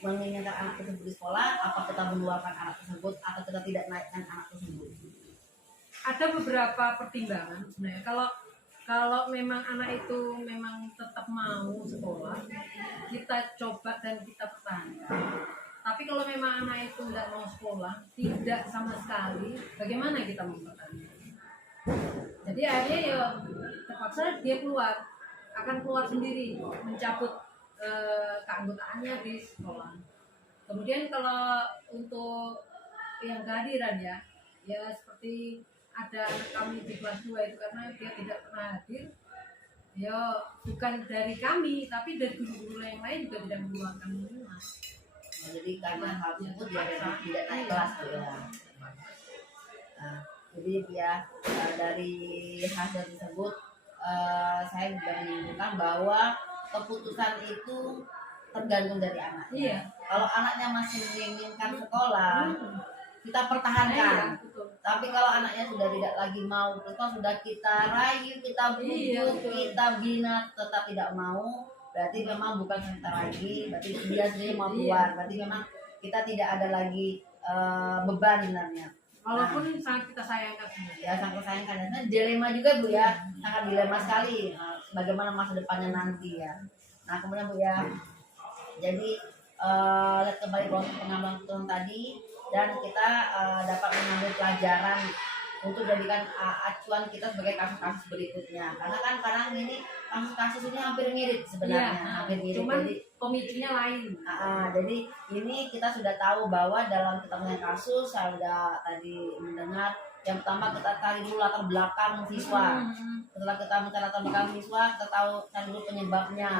menginginkan anak tersebut di sekolah, apa kita mengeluarkan anak tersebut, atau kita tidak naikkan anak tersebut? Ada beberapa pertimbangan sebenarnya. Kalau memang anak itu memang tetap mau sekolah, kita coba dan kita pertahankan. Tapi kalau memang anak itu tidak mau sekolah, tidak sama sekali, bagaimana kita mempertahankan? Jadi akhirnya ya terpaksa dia akan keluar sendiri, mencabut keanggotaannya di sekolah. Kemudian kalau untuk yang kehadiran ya seperti ada anak kami di kelas 2 itu karena dia tidak pernah hadir, ya bukan dari kami tapi dari guru-guru yang lain juga tidak mengeluarkan minimal. Nah, jadi karena hal tersebut dia tidak naik kelas ya. Nah, jadi dia dari hasil tersebut saya juga menyimpulkan bahwa keputusan itu tergantung dari anaknya. Iya. Kalau anaknya masih menginginkan sekolah, kita pertahankan. Tapi kalau anaknya sudah tidak lagi mau, sudah kita rayu, kita bujuk, kita bina, tetap tidak mau, berarti memang bukan kita lagi, berarti dia sendiri mau keluar. Berarti memang kita tidak ada lagi beban sebenarnya. Walaupun sangat kita sayangkan. Ya sangat sayangkan. Nah, dilema juga Bu ya, sangat dilema sekali. Bagaimana masa depannya nanti ya. Nah kemudian Bu ya, jadi lihat kembali proses pengambilan keputusan tadi dan kita dapat mengambil pelajaran untuk jadikan acuan kita sebagai kasus-kasus berikutnya. Karena kan kadang ini kasus-kasus ini hampir mirip sebenarnya, hampir mirip. Cuman pemicunya lain. Jadi ini kita sudah tahu bahwa dalam kita punya kasus, saya sudah tadi mendengar yang pertama kita cari dulu latar belakang siswa. Setelah kita mencari latar belakang siswa, kita tahu cari dulu penyebabnya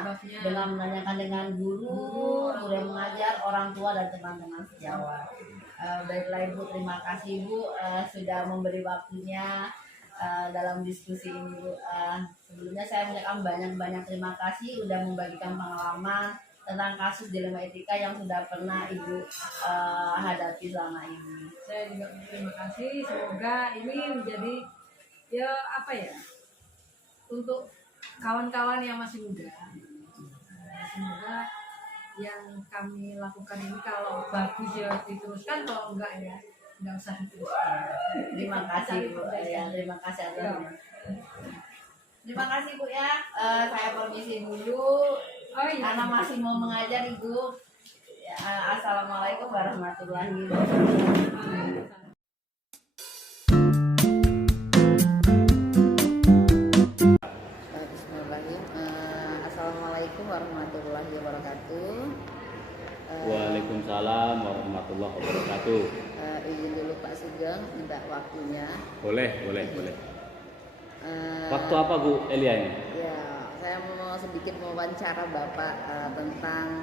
dengan menanyakan dengan guru yang mengajar, orang tua dan teman-teman sejawat. Baiklah Ibu, terima kasih Bu sudah memberi waktunya dalam diskusi ini Bu. Sebelumnya saya mengucapkan banyak-banyak terima kasih sudah membagikan pengalaman tentang kasus dilema etika yang sudah pernah Ibu hadapi selama ini. Saya juga terima kasih. Semoga ini menjadi untuk kawan-kawan yang masih muda. Semoga yang kami lakukan ini kalau bagus ya diteruskan, kalau enggak ya enggak usah diteruskan. Terima kasih Bu. Ya, terima kasih atas. Terima kasih Bu ya. Saya permisi dulu. Karena masih mau mengajar Ibu. Ya, assalamualaikum warahmatullahi wabarakatuh. Assalamualaikum warahmatullahi wabarakatuh. Waalaikumsalam warahmatullahi wabarakatuh. Izin dulu Pak Sugeng minta waktunya. Boleh. Waktu apa Bu Elia ini? Ya, saya mau sedikit mewawancara Bapak tentang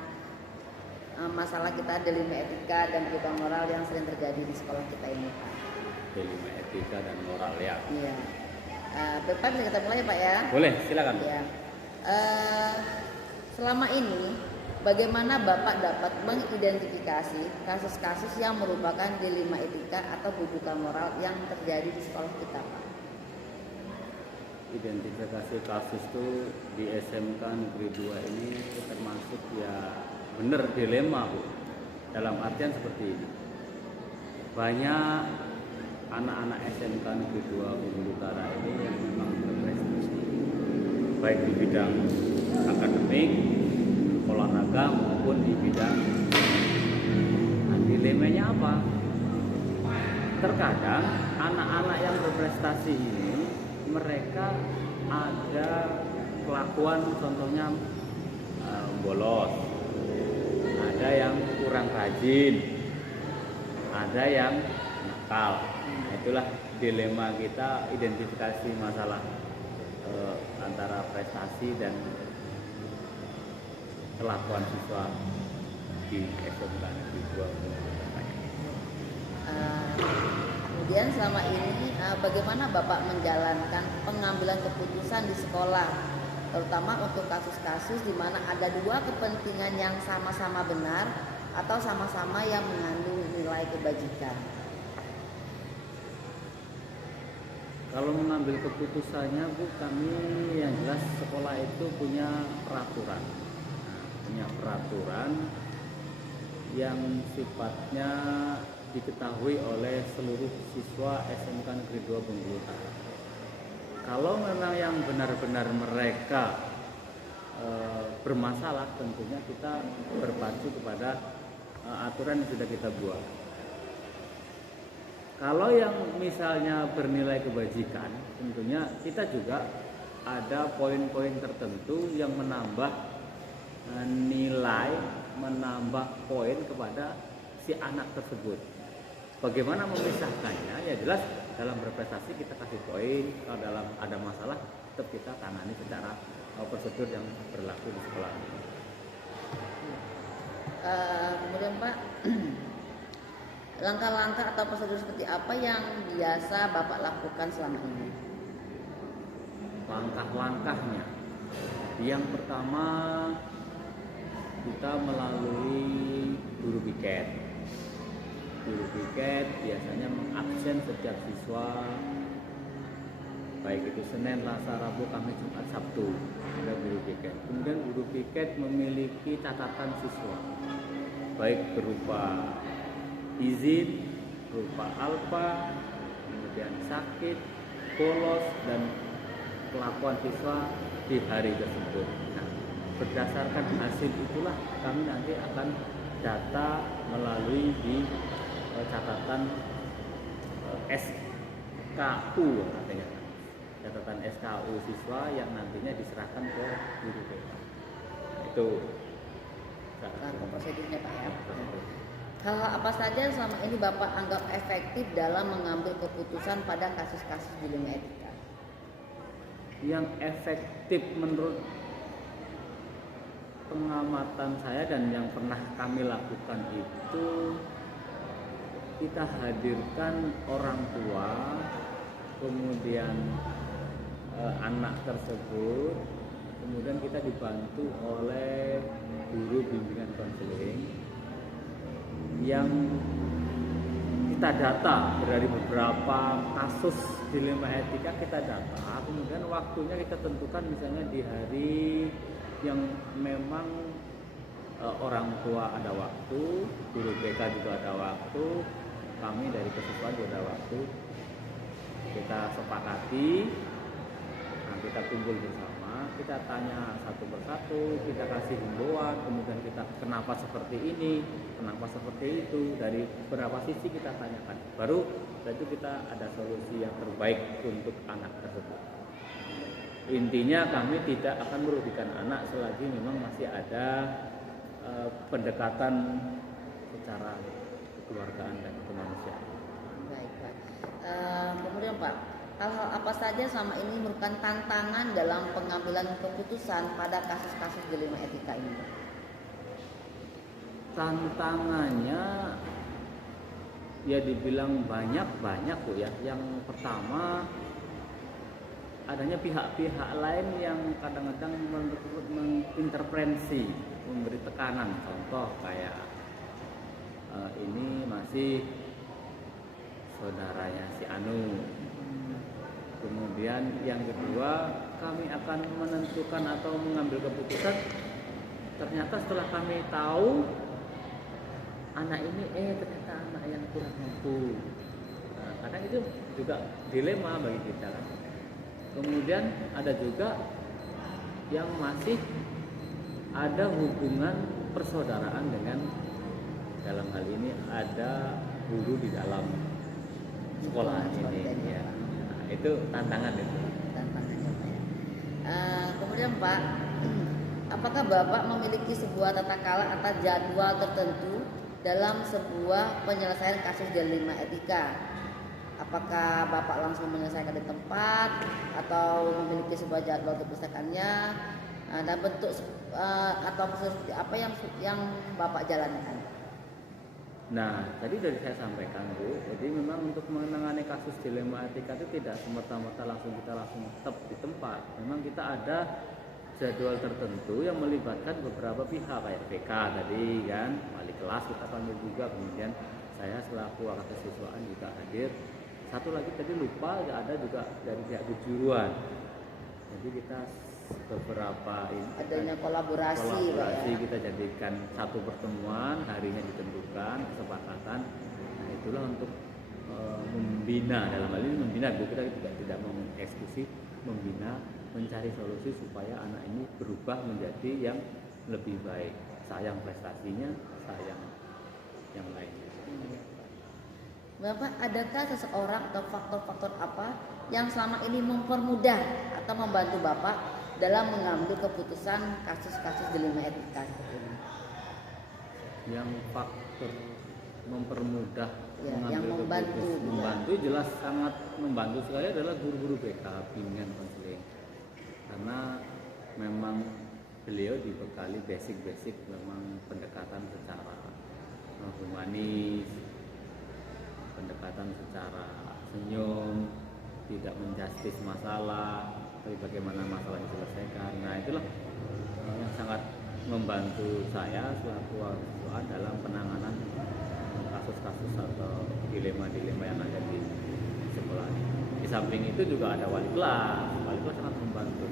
masalah kita dilema etika dan juga moral yang sering terjadi di sekolah kita ini, Pak. Dilema etika dan moral ya. Iya. Bapak bisa kita mulai, Pak ya? Boleh, silakan. Ya. Selama ini, bagaimana Bapak dapat mengidentifikasi kasus-kasus yang merupakan dilema etika atau bujukan moral yang terjadi di sekolah kita, Pak? Identifikasi kasus tuh di SMK Negeri 2 ini termasuk ya bener dilema Bu. Dalam artian seperti ini. Banyak anak-anak SMK Negeri 2 Bengkulu Utara ini yang memang berprestasi baik di bidang akademik, olahraga maupun di bidang. Nah, dilemanya apa? Terkadang anak-anak yang berprestasi ini mereka ada kelakuan contohnya bolos, ada yang kurang rajin, ada yang nakal. Nah, itulah dilema kita identifikasi masalah antara prestasi dan kelakuan siswa di SMK Negeri 2. Kemudian selama ini bagaimana Bapak menjalankan pengambilan keputusan di sekolah, terutama untuk kasus-kasus di mana ada dua kepentingan yang sama-sama benar atau sama-sama yang mengandung nilai kebajikan? Kalau mengambil keputusannya Bu, kami yang jelas sekolah itu punya peraturan. Punya peraturan yang sifatnya diketahui oleh seluruh siswa SMK Negeri 2 Bengkulu Utara. Kalau memang yang benar-benar mereka bermasalah, tentunya kita berpacu kepada aturan yang sudah kita buat. Kalau yang misalnya bernilai kebajikan, tentunya kita juga ada poin-poin tertentu yang menambah nilai, menambah poin kepada si anak tersebut. Bagaimana memisahkannya? Ya jelas dalam berprestasi kita kasih poin, kalau dalam ada masalah tetap kita tangani secara prosedur yang berlaku di sekolah ini. Kemudian Pak, langkah-langkah atau prosedur seperti apa yang biasa Bapak lakukan selama ini? Langkah-langkahnya, yang pertama kita melalui guru piket. Guru piket biasanya mengabsen setiap siswa, baik itu Senin, Selasa, Rabu, Kamis, Jumat, Sabtu, ada guru piket. Kemudian guru piket memiliki catatan siswa, baik berupa izin, berupa alfa, kemudian sakit, bolos, dan kelakuan siswa di hari tersebut. Nah, berdasarkan hasil itulah kami nanti akan data melalui di catatan SKU artinya catatan SKU siswa yang nantinya diserahkan ke guru BK. Itu prosedurnya Pak ya. Hal-hal apa saja selama ini Bapak anggap efektif dalam mengambil keputusan pada kasus-kasus dilema etika? Yang efektif menurut pengamatan saya dan yang pernah kami lakukan itu kita hadirkan orang tua, kemudian anak tersebut, kemudian kita dibantu oleh guru bimbingan konseling yang kita data dari beberapa kasus dilema etika, kita data, kemudian waktunya kita tentukan misalnya di hari yang memang orang tua ada waktu, guru BK juga ada waktu, kami dari kesiswaan juga ada waktu, kita sepakati, nah kita kumpul bersama, kita tanya satu persatu, kita kasih himbauan, kemudian kita kenapa seperti ini, kenapa seperti itu, dari beberapa sisi kita tanyakan, baru setelah itu kita ada solusi yang terbaik untuk anak tersebut. Intinya kami tidak akan merugikan anak selagi memang masih ada pendekatan secara kekeluargaan dan kemanusiaan. Baik Pak. Kemudian Pak, hal-hal apa saja selama ini merupakan tantangan dalam pengambilan keputusan pada kasus-kasus dilema etika ini? Tantangannya ya dibilang banyak Bu ya. Yang pertama adanya pihak-pihak lain yang kadang-kadang mengintervensi, memberi tekanan. Contoh kayak ini masih saudaranya si Anu. Kemudian yang kedua, kami akan menentukan atau mengambil keputusan, ternyata setelah kami tahu anak ini ternyata anak yang kurang mampu. Nah, kadang itu juga dilema bagi kita kan. Kemudian ada juga yang masih ada hubungan persaudaraan dengan, dalam hal ini ada guru di dalam sekolah ini ya. Nah, itu tantangan itu. Tantangannya Pak ya. Kemudian Pak, apakah Bapak memiliki sebuah tata cara atau jadwal tertentu dalam sebuah penyelesaian kasus dilema etika? Apakah Bapak langsung menyelesaikan di tempat atau memiliki sebuah jadwal untuk menyelesaikannya, dan bentuk atau apa yang Bapak jalankan? Nah, tadi dari saya sampaikan Bu, jadi memang untuk menangani kasus dilema etika itu tidak semata-mata kita langsung tetap di tempat. Memang kita ada jadwal tertentu yang melibatkan beberapa pihak kayak PK tadi kan, wali kelas kita panggil juga, kemudian saya selaku wakil kesiswaan juga hadir. Satu lagi tadi lupa, ada juga dari pihak kejuruan. Jadi kita beberapa adanya kolaborasi Pak ya. Kita jadikan satu pertemuan, harinya ditentukan, kesepakatan. Nah, itulah untuk membina, dalam hal ini membina, kita juga tidak mengeksekusi, membina, mencari solusi supaya anak ini berubah menjadi yang lebih baik. Sayang prestasinya, sayang yang lainnya. Bapak, adakah seseorang atau faktor-faktor apa yang selama ini mempermudah atau membantu Bapak dalam mengambil keputusan kasus-kasus dilema etika seperti ini? Yang faktor mempermudah Ya, mengambil yang membantu jelas sangat membantu sekali adalah guru-guru BK, bimbingan konseling. Karena memang beliau dibekali basic memang pendekatan secara humanis, pendekatan secara senyum, tidak menjustis masalah, tapi bagaimana masalah diselesaikan. Nah, itulah yang sangat membantu saya selaku siswa dalam penanganan kasus-kasus atau dilema-dilema yang ada di sekolah. Di samping itu juga ada wali kelas sangat membantu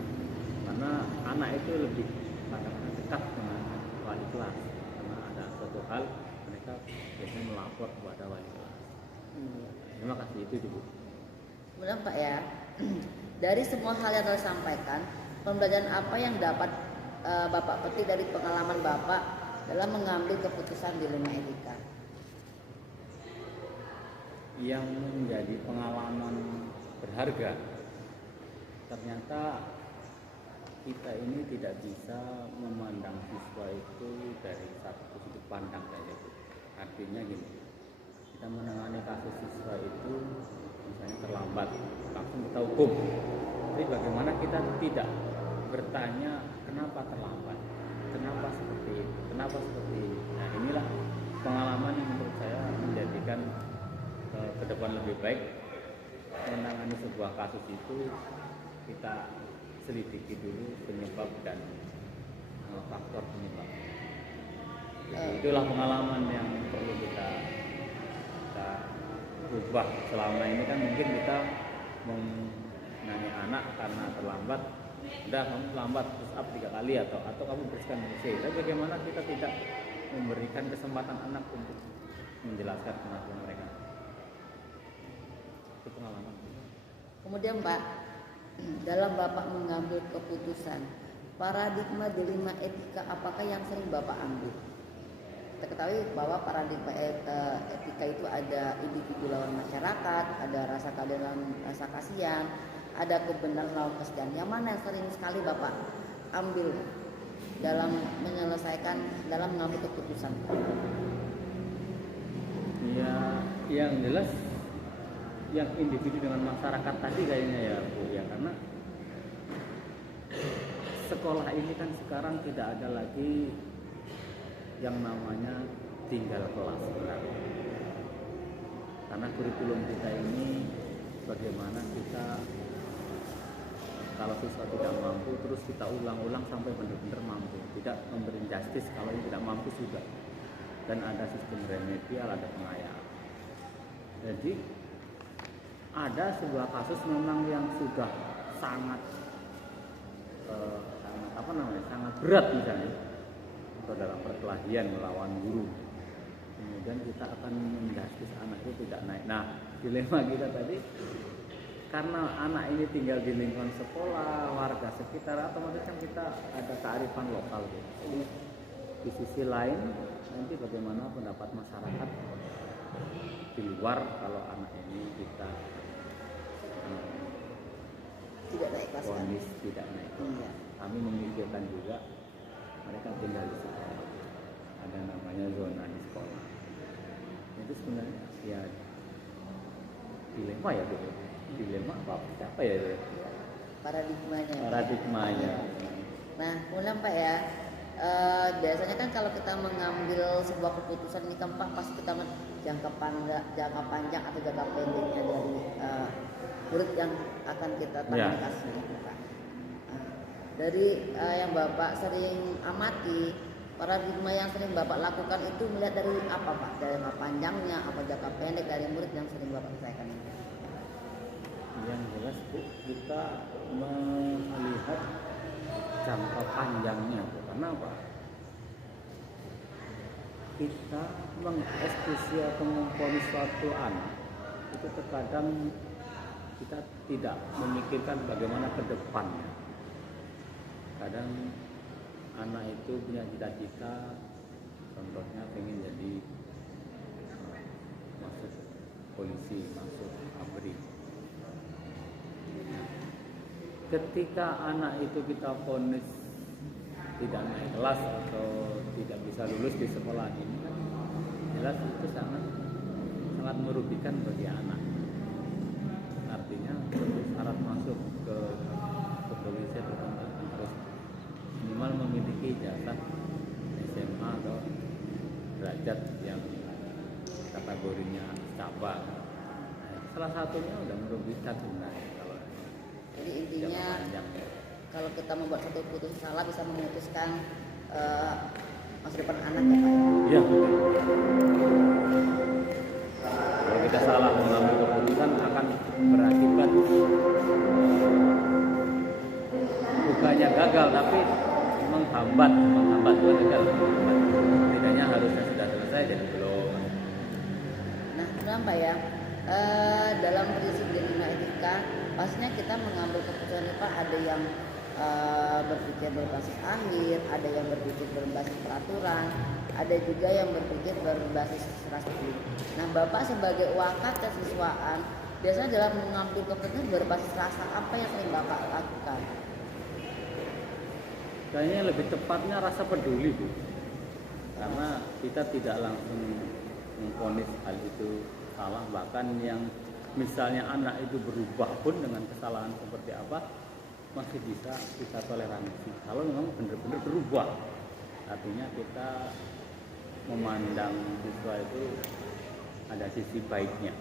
karena anak itu lebih dekat dengan wali kelas, karena ada suatu hal mereka biasanya melapor kepada wali kelas. Terima kasih, itu Bu. Kemudian Pak ya, dari semua hal yang telah disampaikan, pembelajaran apa yang dapat Bapak petik dari pengalaman Bapak dalam mengambil keputusan dilema etika? Yang menjadi pengalaman berharga, ternyata kita ini tidak bisa memandang siswa itu dari satu sudut pandang saja. Artinya gini, kita menangani kasus siswa itu misalnya terlambat, langsung kita hukum. Tapi bagaimana kita tidak bertanya kenapa terlambat, kenapa seperti itu, kenapa seperti ini. Nah, inilah pengalaman yang menurut saya menjadikan ke depan lebih baik menangani sebuah kasus itu kita selidiki dulu penyebab dan faktor penyebab. Jadi itulah pengalaman yang perlu kita ubah. Selama ini kan mungkin kita menangani anak karena terlambat, udah kamu terlambat push up 3 kali atau kamu bersihkan WC. Tapi bagaimana kita tidak memberikan kesempatan anak untuk menjelaskan kenapa mereka. Itu pengalaman. Kemudian Pak, dalam Bapak mengambil keputusan, paradigma dilema etika apakah yang sering Bapak ambil? Kita ketahui bahwa paradigma etika itu ada individu lawan masyarakat, ada rasa keadilan, rasa kasihan, ada kebenaran lawan kesedihan. Yang mana yang sering sekali Bapak ambil dalam dalam mengambil keputusan? Ya, yang jelas yang individu dengan masyarakat tadi kayaknya ya Bu ya, karena sekolah ini kan sekarang tidak ada lagi yang namanya tinggal kelas sebenarnya. Karena kurikulum kita ini bagaimana kita kalau siswa tidak mampu terus kita ulang-ulang sampai benar-benar mampu, tidak memberi justice kalau yang tidak mampu sudah, dan ada sistem remedial, ada pengayaan. Jadi ada sebuah kasus memang yang sudah sangat sangat berat misalnya, atau dalam perkelahian melawan guru, kemudian kita akan menjustice anak itu tidak naik. Nah, dilema kita tadi karena anak ini tinggal di lingkungan sekolah, warga sekitar, otomatis kan kita ada kearifan lokal gitu. Jadi di sisi lain nanti bagaimana pendapat masyarakat di luar kalau anak ini kita Tidak naik kelas kan? vonis tidak naik. Iya. Kami memikirkan juga mereka tinggal di sekolah, ada namanya zona di sekolah. Itu sebenarnya ya dilema ya Bu. Dilema apa ya? Paradigmanya. Nah, kemudian Pak ya, biasanya kan kalau kita mengambil sebuah keputusan ini kan Pak, pasti kita jangka panjang atau jangka pendeknya dari murid yang akan kita tangani kasusnya itu Pak. Dari yang Bapak sering amati, paradigma yang sering Bapak lakukan itu melihat dari apa Pak? Dari jangka panjangnya, apa jangka pendek dari murid yang sering Bapak selesaikan ini? Yang jelas Bu, kita melihat jangka panjangnya Bu. Karena apa? Kita mengeksekusi atau memvonis suatu anak itu terkadang kita tidak memikirkan bagaimana ke depannya. Kadang anak itu punya cita-cita, contohnya pengen jadi masuk polisi, masuk ABRI. Ketika anak itu kita vonis tidak naik kelas atau tidak bisa lulus di sekolah ini, jelas itu sangat merugikan bagi anak. Artinya syarat masuk ke kepolisian harus minimal memiliki ijazah SMA atau derajat yang kategorinya cabang. Nah, salah satunya udah merugikan sebenarnya. Jadi intinya kalau kita membuat satu keputusan salah bisa memutuskan masa depan anak ya Pak. Iya. Kalau kita salah mengambil keputusan akan berakibat bukannya gagal tapi menghambat itu gagal. Tidaknya harusnya sudah selesai jadi belum. Nah, kenapa ya? Dalam prinsip dilema etika, pastinya kita mengambil keputusan ini Pak, ada yang berpikir berbasis akhir, ada yang berpikir berbasis peraturan, ada juga yang berpikir berbasis strategi. Nah, Bapak sebagai wakaf kesiswaan biasanya dalam mengambil keputusan berbasis rasa apa yang sering Bapak lakukan? Kayaknya lebih tepatnya rasa peduli Bu, karena kita tidak langsung memvonis hal itu salah, bahkan yang misalnya anak itu berubah pun dengan kesalahan seperti apa masih bisa kita toleransi kalau memang benar-benar berubah. Artinya kita memandang siswa itu ada sisi baiknya,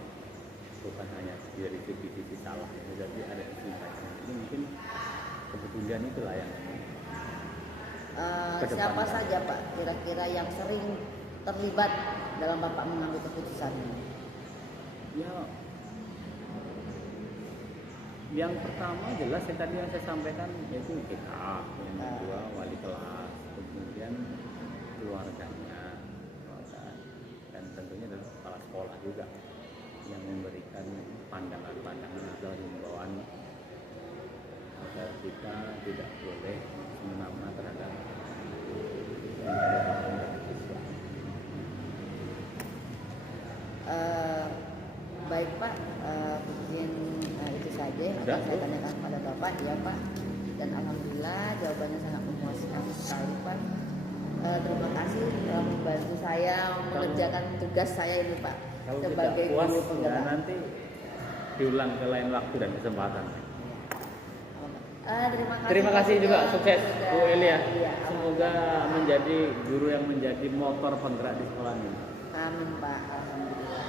bukan hanya dari sisi salah, jadi ada sisi baiknya. Ini mungkin kepedulian itulah yang siapa saja Pak kira-kira yang sering terlibat dalam Bapak mengambil keputusan ini? Ya, yang pertama jelas yang tadi yang saya sampaikan yaitu kita, yang kedua wali kelas, kemudian keluarganya, dan tentunya adalah kepala sekolah juga yang memberikan pandangan-pandangan atau himbauan agar kita tidak boleh semena-mena terhadap siswa. Baik Pak, mungkin itu saja yang saya tanyakan pada Bapak ya Pak. Dan alhamdulillah jawabannya sangat memuaskan sekali Pak. Terima kasih telah membantu saya mengerjakan tugas saya ini Pak Kalau sebagai tidak puas, guru ya penggerak. nanti diulang ke lain waktu dan kesempatan. Terima kasih. Terima kasih juga, sukses Bu Elia. Iya, Semoga menjadi guru yang menjadi motor penggerak di sekolah ini. amin Pak, alhamdulillah.